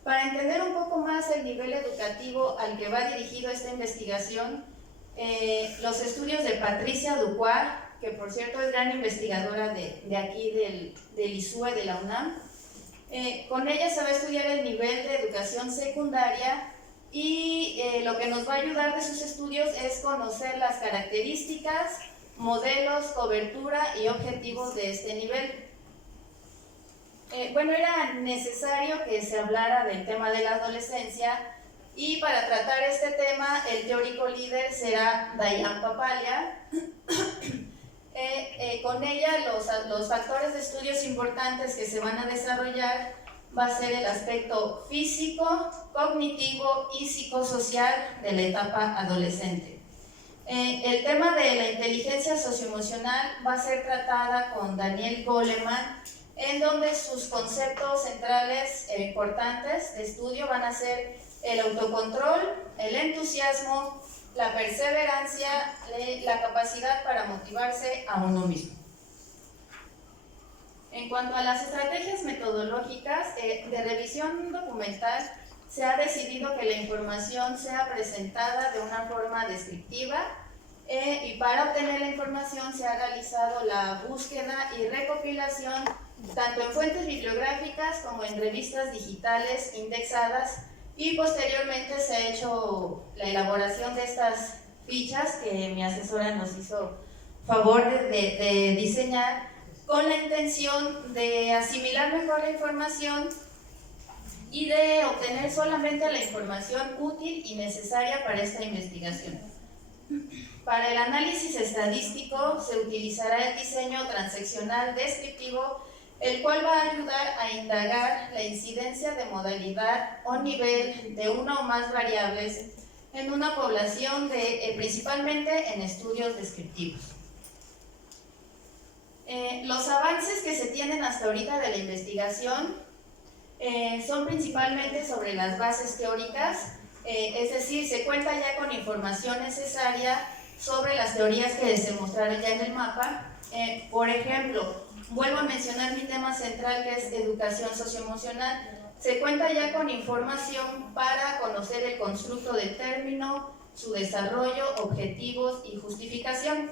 Para entender un poco más el nivel educativo al que va dirigido esta investigación, los estudios de Patricia Ducuar, que por cierto es gran investigadora de aquí del ISUE de la UNAM, con ella se va a estudiar el nivel de educación secundaria, y lo que nos va a ayudar de sus estudios es conocer las características, modelos, cobertura y objetivos de este nivel. Bueno, era necesario que se hablara del tema de la adolescencia, y para tratar este tema el teórico líder será Dayan Papalia. Con ella los factores de estudios importantes que se van a desarrollar va a ser el aspecto físico, cognitivo y psicosocial de la etapa adolescente. El tema de la inteligencia socioemocional va a ser tratada con Daniel Goleman, en donde sus conceptos centrales e importantes de estudio van a ser el autocontrol, el entusiasmo, la perseverancia, la capacidad para motivarse a uno mismo. En cuanto a las estrategias metodológicas de revisión documental, se ha decidido que la información sea presentada de una forma descriptiva, y para obtener la información se ha realizado la búsqueda y recopilación tanto en fuentes bibliográficas como en revistas digitales indexadas, y posteriormente se ha hecho la elaboración de estas fichas que mi asesora nos hizo favor de diseñar, con la intención de asimilar mejor la información y de obtener solamente la información útil y necesaria para esta investigación. Para el análisis estadístico se utilizará el diseño transeccional descriptivo, el cual va a ayudar a indagar la incidencia de modalidad o nivel de una o más variables en una población, principalmente en estudios descriptivos. Los avances que se tienen hasta ahorita de la investigación son principalmente sobre las bases teóricas, es decir, se cuenta ya con información necesaria sobre las teorías que se mostraron ya en el mapa. Por ejemplo, vuelvo a mencionar mi tema central, que es educación socioemocional. Se cuenta ya con información para conocer el constructo del término, su desarrollo, objetivos y justificación.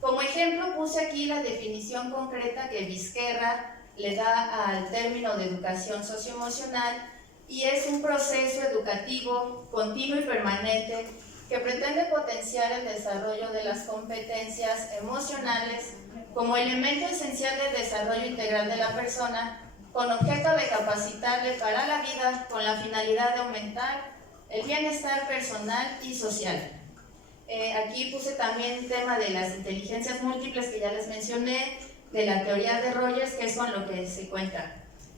Como ejemplo puse aquí la definición concreta que Vizquerra le da al término de educación socioemocional, y es un proceso educativo continuo y permanente que pretende potenciar el desarrollo de las competencias emocionales como elemento esencial del desarrollo integral de la persona, con objeto de capacitarle para la vida con la finalidad de aumentar el bienestar personal y social. Aquí puse también el tema de las inteligencias múltiples que ya les mencioné, de la teoría de Rogers, que es con lo que se cuenta.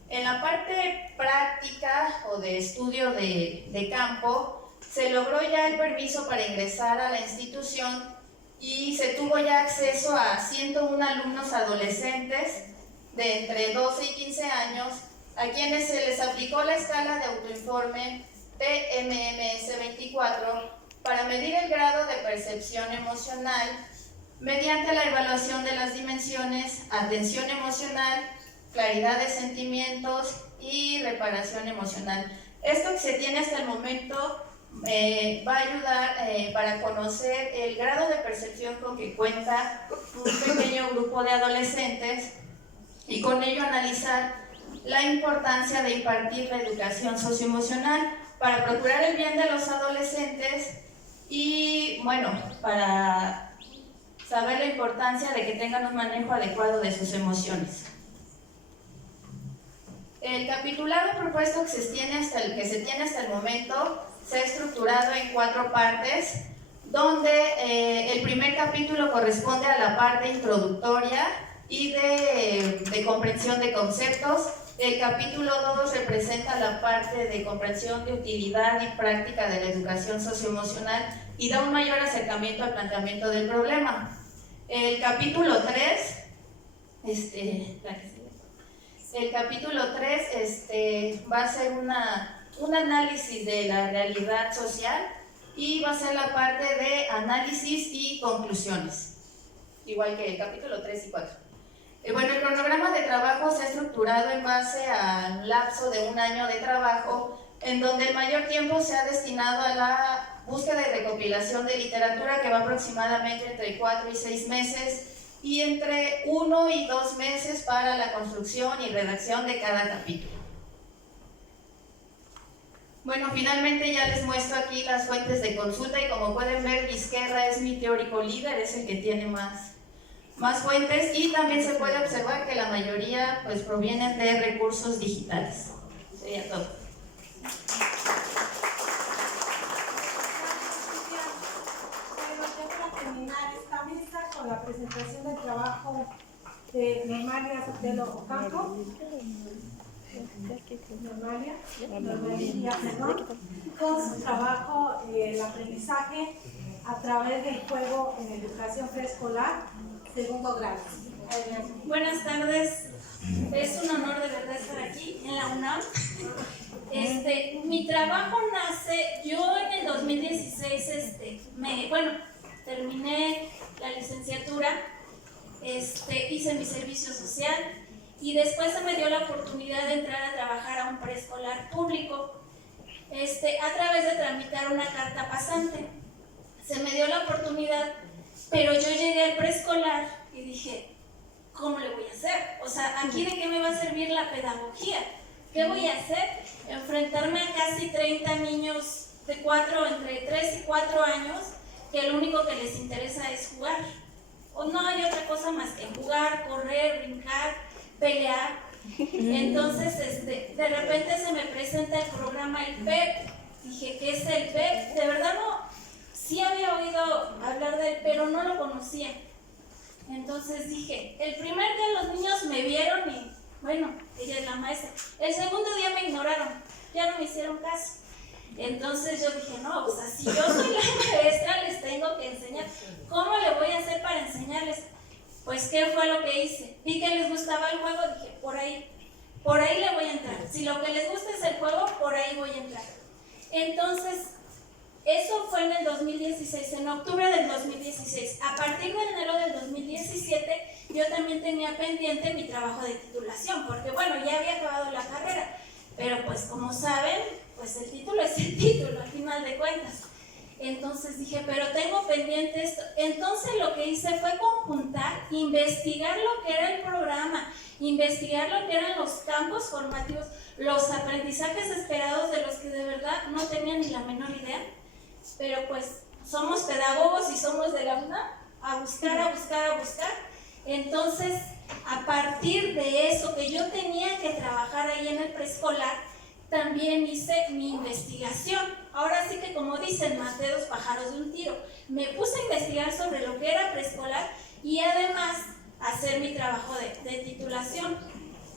En la parte práctica o de estudio de campo, se logró ya el permiso para ingresar a la institución y se tuvo ya acceso a 101 alumnos adolescentes de entre 12 y 15 años, a quienes se les aplicó la escala de autoinforme TMMS 24 para medir el grado de percepción emocional mediante la evaluación de las dimensiones atención emocional, claridad de sentimientos y reparación emocional. Esto que se tiene hasta el momento va a ayudar para conocer el grado de percepción con que cuenta un pequeño grupo de adolescentes y con ello analizar la importancia de impartir la educación socioemocional para procurar el bien de los adolescentes y, bueno, para saber la importancia de que tengan un manejo adecuado de sus emociones. El capitulado propuesto que se tiene hasta el momento se ha estructurado en 4 partes, donde el primer capítulo corresponde a la parte introductoria y de comprensión de conceptos. El capítulo 2 representa la parte de comprensión de utilidad y práctica de la educación socioemocional y da un mayor acercamiento al planteamiento del problema. El capítulo 3, va a ser un análisis de la realidad social y va a ser la parte de análisis y conclusiones, igual que el capítulo 3 y 4. Bueno, el cronograma de trabajo se ha estructurado en base a un lapso de 1 año de trabajo, en donde el mayor tiempo se ha destinado a la búsqueda y recopilación de literatura, que va aproximadamente entre 4 y 6 meses, y entre 1 y 2 meses para la construcción y redacción de cada capítulo. Bueno, finalmente ya les muestro aquí las fuentes de consulta y como pueden ver, Vizquerra es mi teórico líder, es el que tiene más fuentes y también se puede observar que la mayoría pues provienen de recursos digitales. Sería todo. Bueno, ya para terminar esta mesa con la presentación del trabajo de Normalia Sotelo Ocampo. Normalia, con su trabajo el aprendizaje a través del juego en educación preescolar, segundo grado. Adelante. Buenas tardes, es un honor de verdad estar aquí en la UNAM. Mi trabajo nace, yo en el 2016, terminé la licenciatura, hice mi servicio social y después se me dio la oportunidad de entrar a trabajar a un preescolar público a través de tramitar una carta pasante. Se me dio la oportunidad, pero yo llegué al preescolar y dije, ¿cómo le voy a hacer? O sea, ¿aquí de qué me va a servir la pedagogía? ¿Qué voy a hacer? Enfrentarme a casi 30 niños de entre 3 y 4 años que lo único que les interesa es jugar. O no hay otra cosa más que jugar, correr, brincar, pelear. Entonces, de repente se me presenta el programa El PEP. Dije, ¿qué es el PEP? De verdad no, sí había oído hablar de él, pero no lo conocía. Entonces dije, el primer día los niños me vieron y, bueno, ella es la maestra. El segundo día me ignoraron, ya no me hicieron caso. Entonces yo dije, no, o sea, si yo soy la maestra, les tengo que enseñar. ¿Cómo le voy a hacer para enseñarles? Pues, ¿qué fue lo que hice? Vi que les gustaba el juego, dije, por ahí le voy a entrar. Si lo que les gusta es el juego, por ahí voy a entrar. Entonces, eso fue en el 2016, en octubre del 2016. A partir de enero del 2017, yo también tenía pendiente mi trabajo de titulación, porque bueno, ya había acabado la carrera, pero pues como saben, pues el título es el título, al final de cuentas. Entonces dije, pero tengo pendiente esto. Entonces lo que hice fue conjuntar, investigar lo que era el programa, investigar lo que eran los campos formativos, los aprendizajes esperados de los que de verdad no tenía ni la menor idea. Pero pues somos pedagogos y somos de la UNAM, a buscar. Entonces, a partir de eso que yo tenía que trabajar ahí en el preescolar, también hice mi investigación. Ahora sí que, como dicen, maté 2 pájaros de un tiro. Me puse a investigar sobre lo que era preescolar y además hacer mi trabajo de titulación.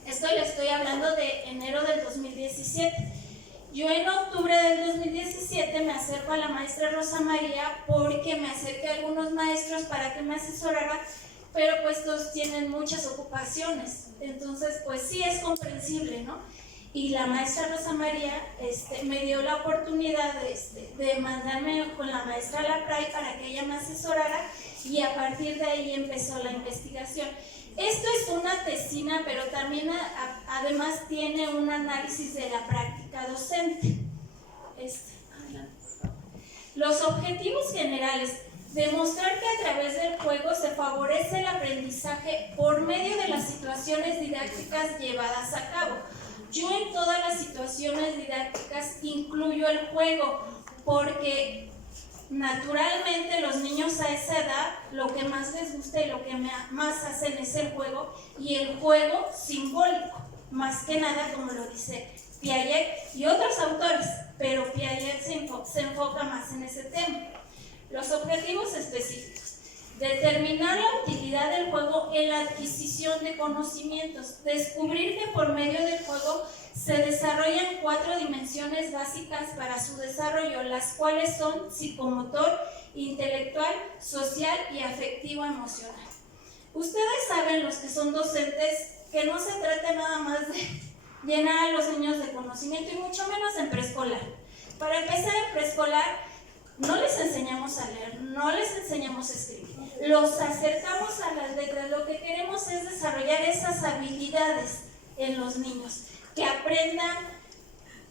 Esto le estoy hablando de enero del 2017. Yo en octubre del 2017 me acerco a la maestra Rosa María porque me acerqué a algunos maestros para que me asesoraran, pero pues todos tienen muchas ocupaciones, entonces pues sí es comprensible, ¿no? Y la maestra Rosa María me dio la oportunidad de mandarme con la maestra Lapray para que ella me asesorara, y a partir de ahí empezó la investigación. Esto es una tesina, pero también además tiene un análisis de la práctica docente. Los objetivos generales: demostrar que a través del juego se favorece el aprendizaje por medio de las situaciones didácticas llevadas a cabo. Yo en todas las situaciones didácticas incluyo el juego, porque naturalmente los niños a esa edad lo que más les gusta y lo que más hacen es el juego, y el juego simbólico, más que nada, como lo dice Piaget y otros autores, pero Piaget se enfoca más en ese tema. Los objetivos específicos: determinar la utilidad del juego en la adquisición de conocimientos, descubrir que por medio del juego se desarrollan 4 dimensiones básicas para su desarrollo, las cuales son psicomotor, intelectual, social y afectivo-emocional. Ustedes saben, los que son docentes, que no se trata nada más de llenar a los niños de conocimiento, y mucho menos en preescolar. Para empezar, en preescolar no les enseñamos a leer, no les enseñamos a escribir, los acercamos a las letras. Lo que queremos es desarrollar esas habilidades en los niños, que aprendan,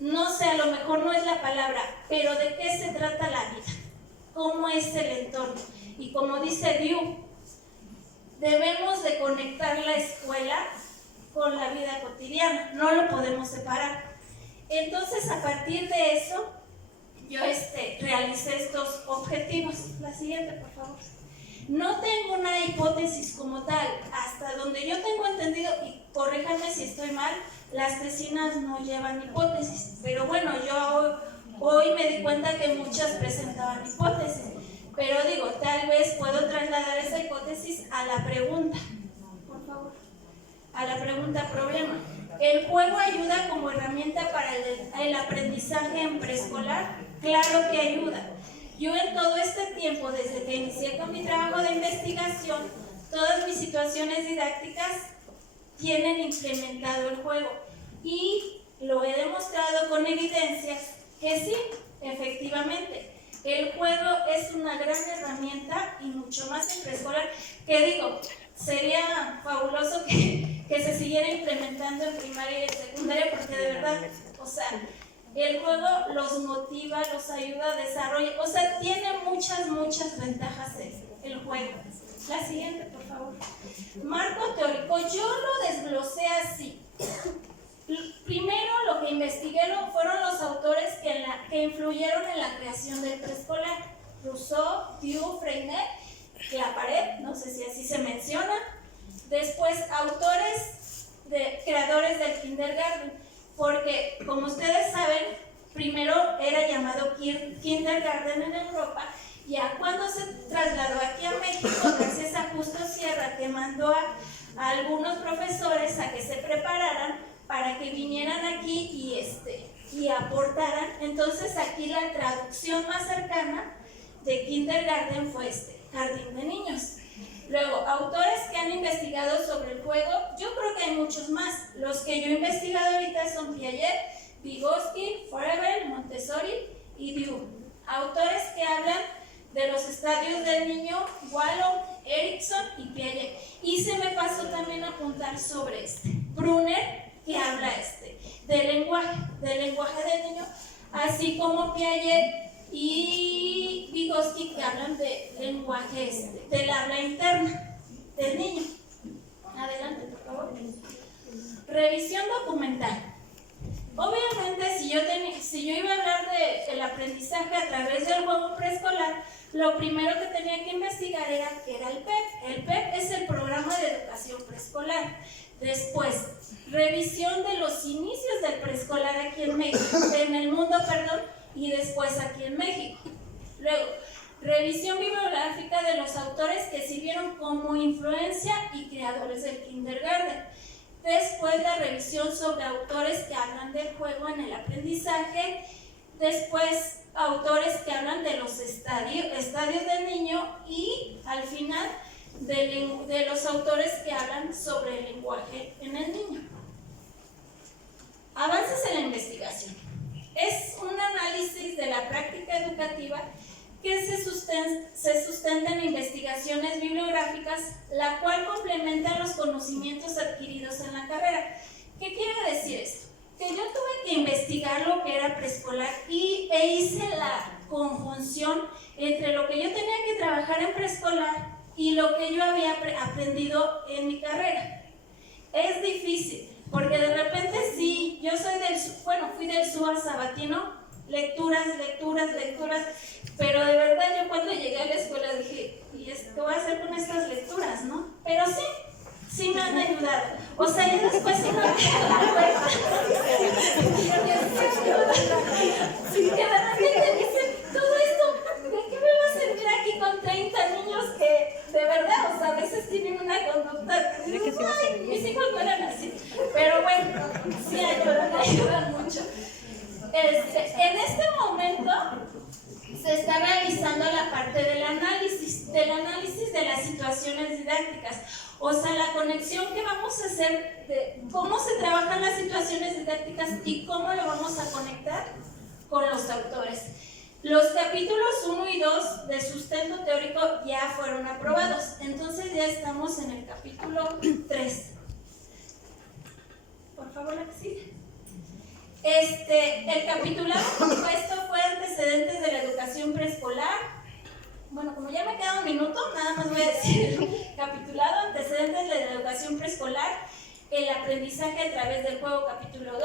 no sé, a lo mejor no es la palabra, pero de qué se trata la vida, cómo es el entorno. Y como dice Diu, debemos de conectar la escuela con la vida cotidiana, no lo podemos separar. Entonces, a partir de eso, yo realicé estos objetivos. La siguiente, por favor. No tengo una hipótesis como tal. Hasta donde yo tengo entendido, y corríjanme si estoy mal, las tesinas no llevan hipótesis. Pero bueno, yo hoy me di cuenta que muchas presentaban hipótesis. Pero digo, tal vez puedo trasladar esa hipótesis a la pregunta. Por favor. A la pregunta problema. ¿El juego ayuda como herramienta para el aprendizaje en preescolar? Claro que ayuda. Yo en todo este tiempo, desde que inicié con mi trabajo de investigación, todas mis situaciones didácticas tienen implementado el juego, y lo he demostrado con evidencias que sí, efectivamente, el juego es una gran herramienta, y mucho más en preescolar, que digo, sería fabuloso que se siguiera implementando en primaria y en secundaria, porque de verdad, o sea, el juego los motiva, los ayuda a desarrollar, o sea, tiene muchas ventajas el juego. La siguiente, por favor. Marco teórico. Yo lo desglosé así. Primero, lo que investigué fueron los autores que influyeron en la creación del preescolar: Rousseau, Diu, Freinet, Claparède, no sé si así se menciona. Después, creadores del kindergarten, porque como ustedes saben, primero era llamado kindergarten en Europa, y ya cuando se trasladó aquí a México, gracias a Justo Sierra, que mandó a algunos profesores a que se prepararan para que vinieran aquí y aportaran. Entonces aquí la traducción más cercana de kindergarten fue jardín de niños. Luego, autores que han investigado sobre el juego, yo creo que hay muchos más. Los que yo he investigado ahorita son Piaget, Vygotsky, Froebel, Montessori y Diu. Autores que hablan de los estadios del niño: Wallon, Erickson y Piaget. Y se me pasó también a apuntar sobre Brunner, que habla del lenguaje del niño, así como Piaget y Vygotsky, que hablan de lenguaje del habla interna del niño. Adelante, por favor. Revisión documental. Obviamente, si yo iba a hablar del aprendizaje a través del juego preescolar, lo primero que tenía que investigar era qué era el PEP. El PEP es el Programa de Educación Preescolar. Después, revisión de los inicios del preescolar aquí en el mundo, y después aquí en México. Luego, revisión bibliográfica de los autores que sirvieron como influencia y creadores del kindergarten. Después la revisión sobre autores que hablan del juego en el aprendizaje. Después autores que hablan de los estadios del niño y al final de los autores que hablan sobre el lenguaje en el niño. Avances en la investigación. Es un análisis de la práctica educativa que se sustenta en investigaciones bibliográficas, la cual complementa los conocimientos adquiridos en la carrera. ¿Qué quiere decir esto? Que yo tuve que investigar lo que era preescolar e hice la conjunción entre lo que yo tenía que trabajar en preescolar y lo que yo había aprendido en mi carrera. Es difícil, porque de repente sí, yo fui del SUA sabatino, lecturas, pero de verdad yo cuando llegué a la escuela dije, ¿y qué voy a hacer con estas lecturas, no? Pero sí me han ayudado. O sea, y después sí me han ayudado. Sí, que de repente dicen, todo esto, ¿de qué me va a servir aquí con 30 niños que de verdad, o sea, a veces tienen una conducta que dices, ay, mis hijos no eran así? Pero bueno, sí ayudan mucho. En este momento se está realizando la parte del análisis de las situaciones didácticas, o sea, la conexión que vamos a hacer de cómo se trabajan las situaciones didácticas y cómo lo vamos a conectar con los autores. Los capítulos 1 y 2 de sustento teórico ya fueron aprobados, entonces ya estamos en el capítulo 3. Por favor, la que sigue. El capitulado compuesto fue antecedentes de la educación preescolar. Bueno, como ya me queda un minuto, nada más voy a decir el capitulado, antecedentes de la educación preescolar, el aprendizaje a través del juego, capítulo 2,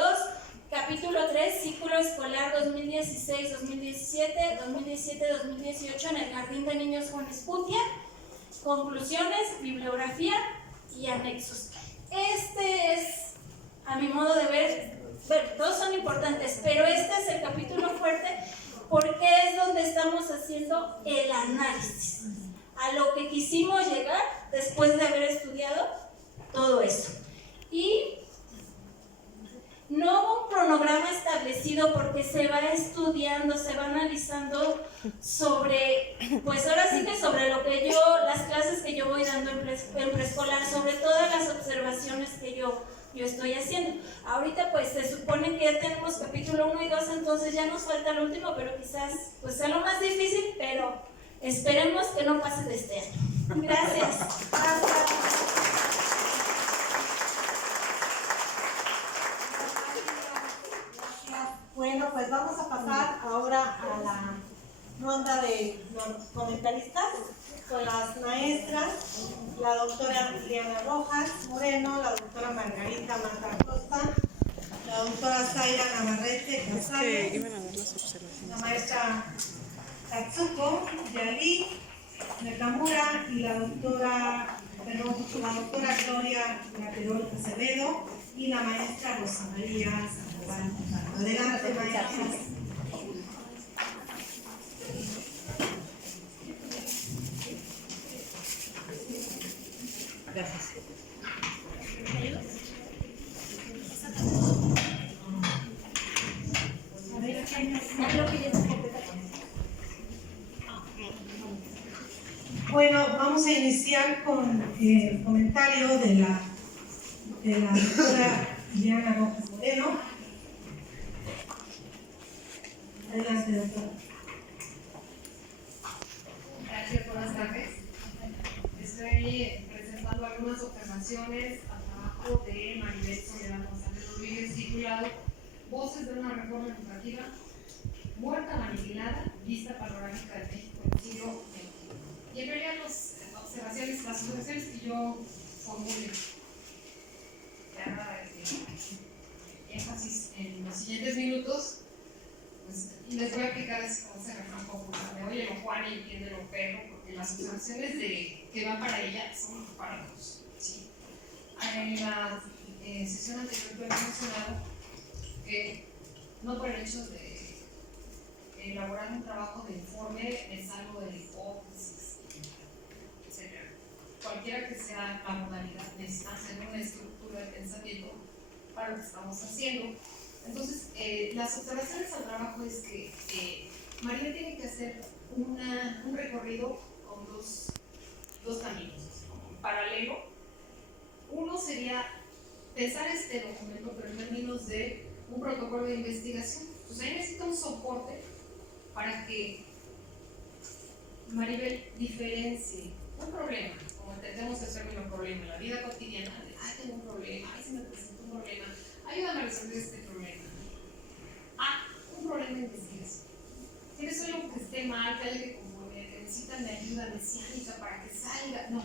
capítulo 3, ciclo escolar 2016-2017, 2017-2018 en el Jardín de Niños Juan Escutia, conclusiones, bibliografía y anexos. Este es, a mi modo de ver, bueno, todos son importantes, pero este es el capítulo fuerte porque es donde estamos haciendo el análisis a lo que quisimos llegar después de haber estudiado todo eso. Y no hubo un cronograma establecido porque se va estudiando, se va analizando sobre, pues ahora sí que sobre lo que las clases que yo voy dando en preescolar, sobre todas las observaciones que yo estoy haciendo. Ahorita pues se supone que ya tenemos capítulo 1 y 2, entonces ya nos falta el último, pero quizás pues sea lo más difícil, pero esperemos que no pase de este año. Gracias. Bueno, pues vamos a pasar ahora a la ronda de los comentaristas con las maestras, la doctora Liliana Rojas Moreno, la doctora Margarita Mata Costa, la doctora Zaira Navarrete Casales, la maestra Katsuko Yali Nakamura y la doctora Gloria Laterol Acevedo y la maestra Rosa María Sandoval. Adelante, maestras. Gracias. Bueno, vamos a iniciar con el comentario de la doctora Liliana Rojas Moreno. Adelante, doctora. Gracias, buenas tardes. Estoy presentando algunas observaciones al trabajo de Maribel Soledad González Rodríguez titulado Voces de una reforma educativa, muerta la aniquilada, vista panorámica de México del siglo XX. Y en realidad las observaciones que yo formule, ya énfasis en los siguientes minutos, pues, y les voy a aplicar ese refrán popular de oye lo Juan y entiende lo perro, porque las observaciones que van para ella son para todos. ¿Sí? En la sesión anterior yo había mencionado que no por el hecho de elaborar un trabajo de informe me salgo de la hipótesis, etc. Cualquiera que sea la modalidad, necesita hacer una estructura de pensamiento para lo que estamos haciendo. Entonces, las observaciones al trabajo es que María tiene que hacer un recorrido con dos caminos, como paralelo. Uno sería pensar este documento, pero en términos de un protocolo de investigación. Pues ahí necesita un soporte para que Maribel diferencie un problema, como entendemos el término problema en la vida cotidiana, de tengo un problema, se me presenta un problema, ayúdame a resolver este problema. Un problema de investigación. ¿Tienes algo que esté mal, que alguien que compone, que necesitan de ayuda mesiánica para que salga? No,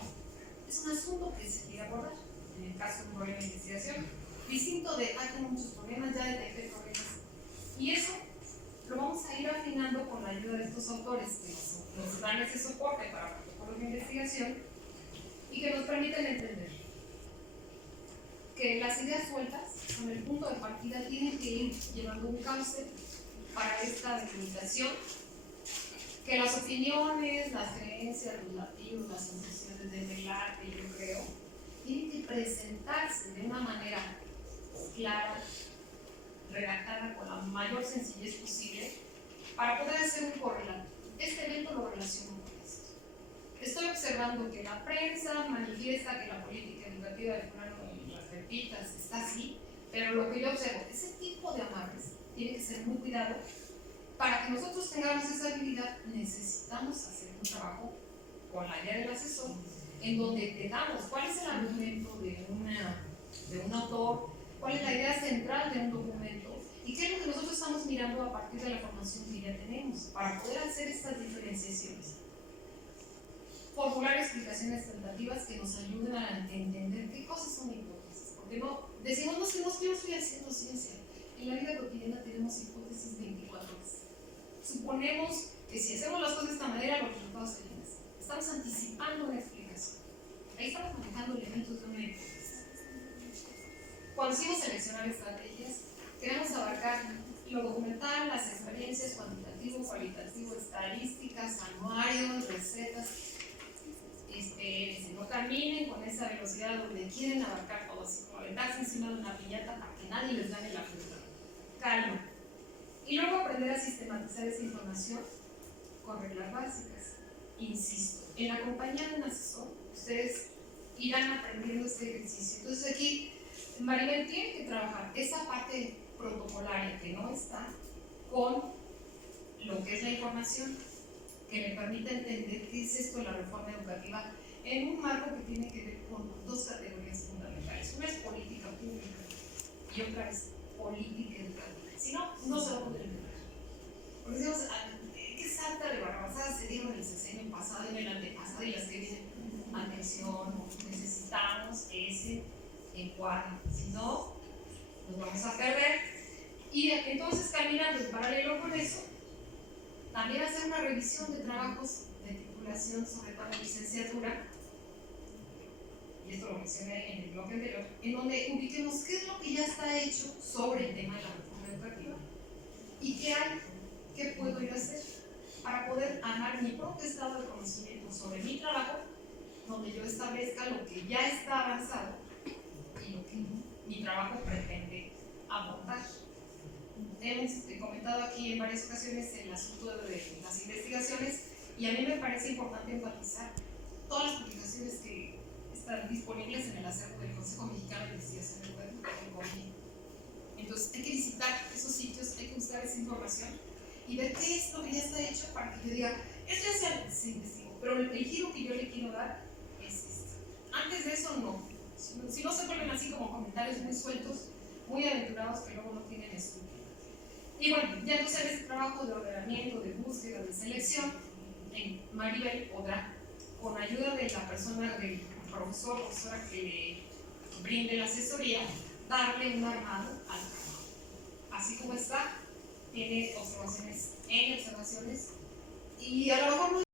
es un asunto que se quiere abordar. En el caso de un problema de investigación, distinto de tengo muchos problemas, ya detecté problemas. Y eso lo vamos a ir afinando con la ayuda de estos autores que nos dan ese soporte para protocolos de investigación y que nos permiten entender que las ideas sueltas con el punto de partida tienen que ir llevando un cauce para esta delimitación, que las opiniones, las creencias, los latidos, las sensaciones del arte, yo creo, tienen que presentarse de una manera clara, redactada con la mayor sencillez posible, para poder hacer un correlato. Este evento lo relaciono con esto. Estoy observando que la prensa manifiesta que la política educativa de fulano y las repitas está así, pero lo que yo observo, ese tipo de amarres tiene que ser muy cuidado. Para que nosotros tengamos esa habilidad, necesitamos hacer un trabajo con la idea del asesor, en donde te damos cuál es el argumento de un autor, cuál es la idea central de un documento y qué es lo que nosotros estamos mirando a partir de la formación que ya tenemos para poder hacer estas diferenciaciones. Formular explicaciones tentativas que nos ayuden a entender qué cosas son hipótesis, porque no decimos que no estoy haciendo ciencia. En la vida cotidiana tenemos hipótesis 24 horas. Suponemos que si hacemos las cosas de esta manera, los resultados serían así. Estamos anticipando una explicación. Ahí estamos manejando elementos de una hipótesis. Cuando decimos seleccionar estrategias, queremos abarcar lo documental, las experiencias, cuantitativo, cualitativo, estadísticas, anuarios, recetas. No caminen con esa velocidad donde quieren abarcar todo, así como aventarse encima de una piñata para que nadie les gane la fruta. Calma. Y luego aprender a sistematizar esa información con reglas básicas. Insisto, en la compañía de un asesor, ustedes irán aprendiendo este ejercicio. Entonces aquí Maribel tiene que trabajar esa parte protocolaria que no está con lo que es la información que le permita entender qué es esto de la reforma educativa en un marco que tiene que ver con dos categorías fundamentales. Una es política pública y otra es política educativa. Si no, no se va a poder entender. Porque decimos, ¿qué salta de barrabasadas se dieron en el sexenio pasado y en el antepasado y las que vienen? Atención, necesitamos ese encuadre. Si no, nos vamos a perder. Y entonces, caminando en paralelo con eso, también hacer una revisión de trabajos de titulación, sobre todo en licenciatura, y esto lo mencioné en el bloque anterior, en donde ubiquemos qué es lo que ya está hecho sobre el tema de la reforma educativa y qué hay, qué puedo yo hacer para poder armar mi propio estado de conocimiento sobre mi trabajo, donde yo establezca lo que ya está avanzado y lo que mi trabajo pretende abordar. Hemos comentado aquí en varias ocasiones el asunto de las investigaciones y a mí me parece importante enfatizar todas las publicaciones que están disponibles en el acervo del Consejo Mexicano de Investigación Educativa. Entonces hay que visitar esos sitios, hay que buscar esa información y ver qué es lo que ya está hecho para que yo diga, esto ya se investigó, pero el giro que yo le quiero dar es esto. Antes de eso no. Si no se vuelven así como comentarios muy sueltos, muy aventurados que luego no tienen estudio. Y bueno, ya entonces ese trabajo de ordenamiento, de búsqueda, de selección, en Maribel podrá, con ayuda de la persona, del profesor o profesora que le brinde la asesoría, darle un armado al trabajo. Así como está, tiene observaciones y a lo mejor no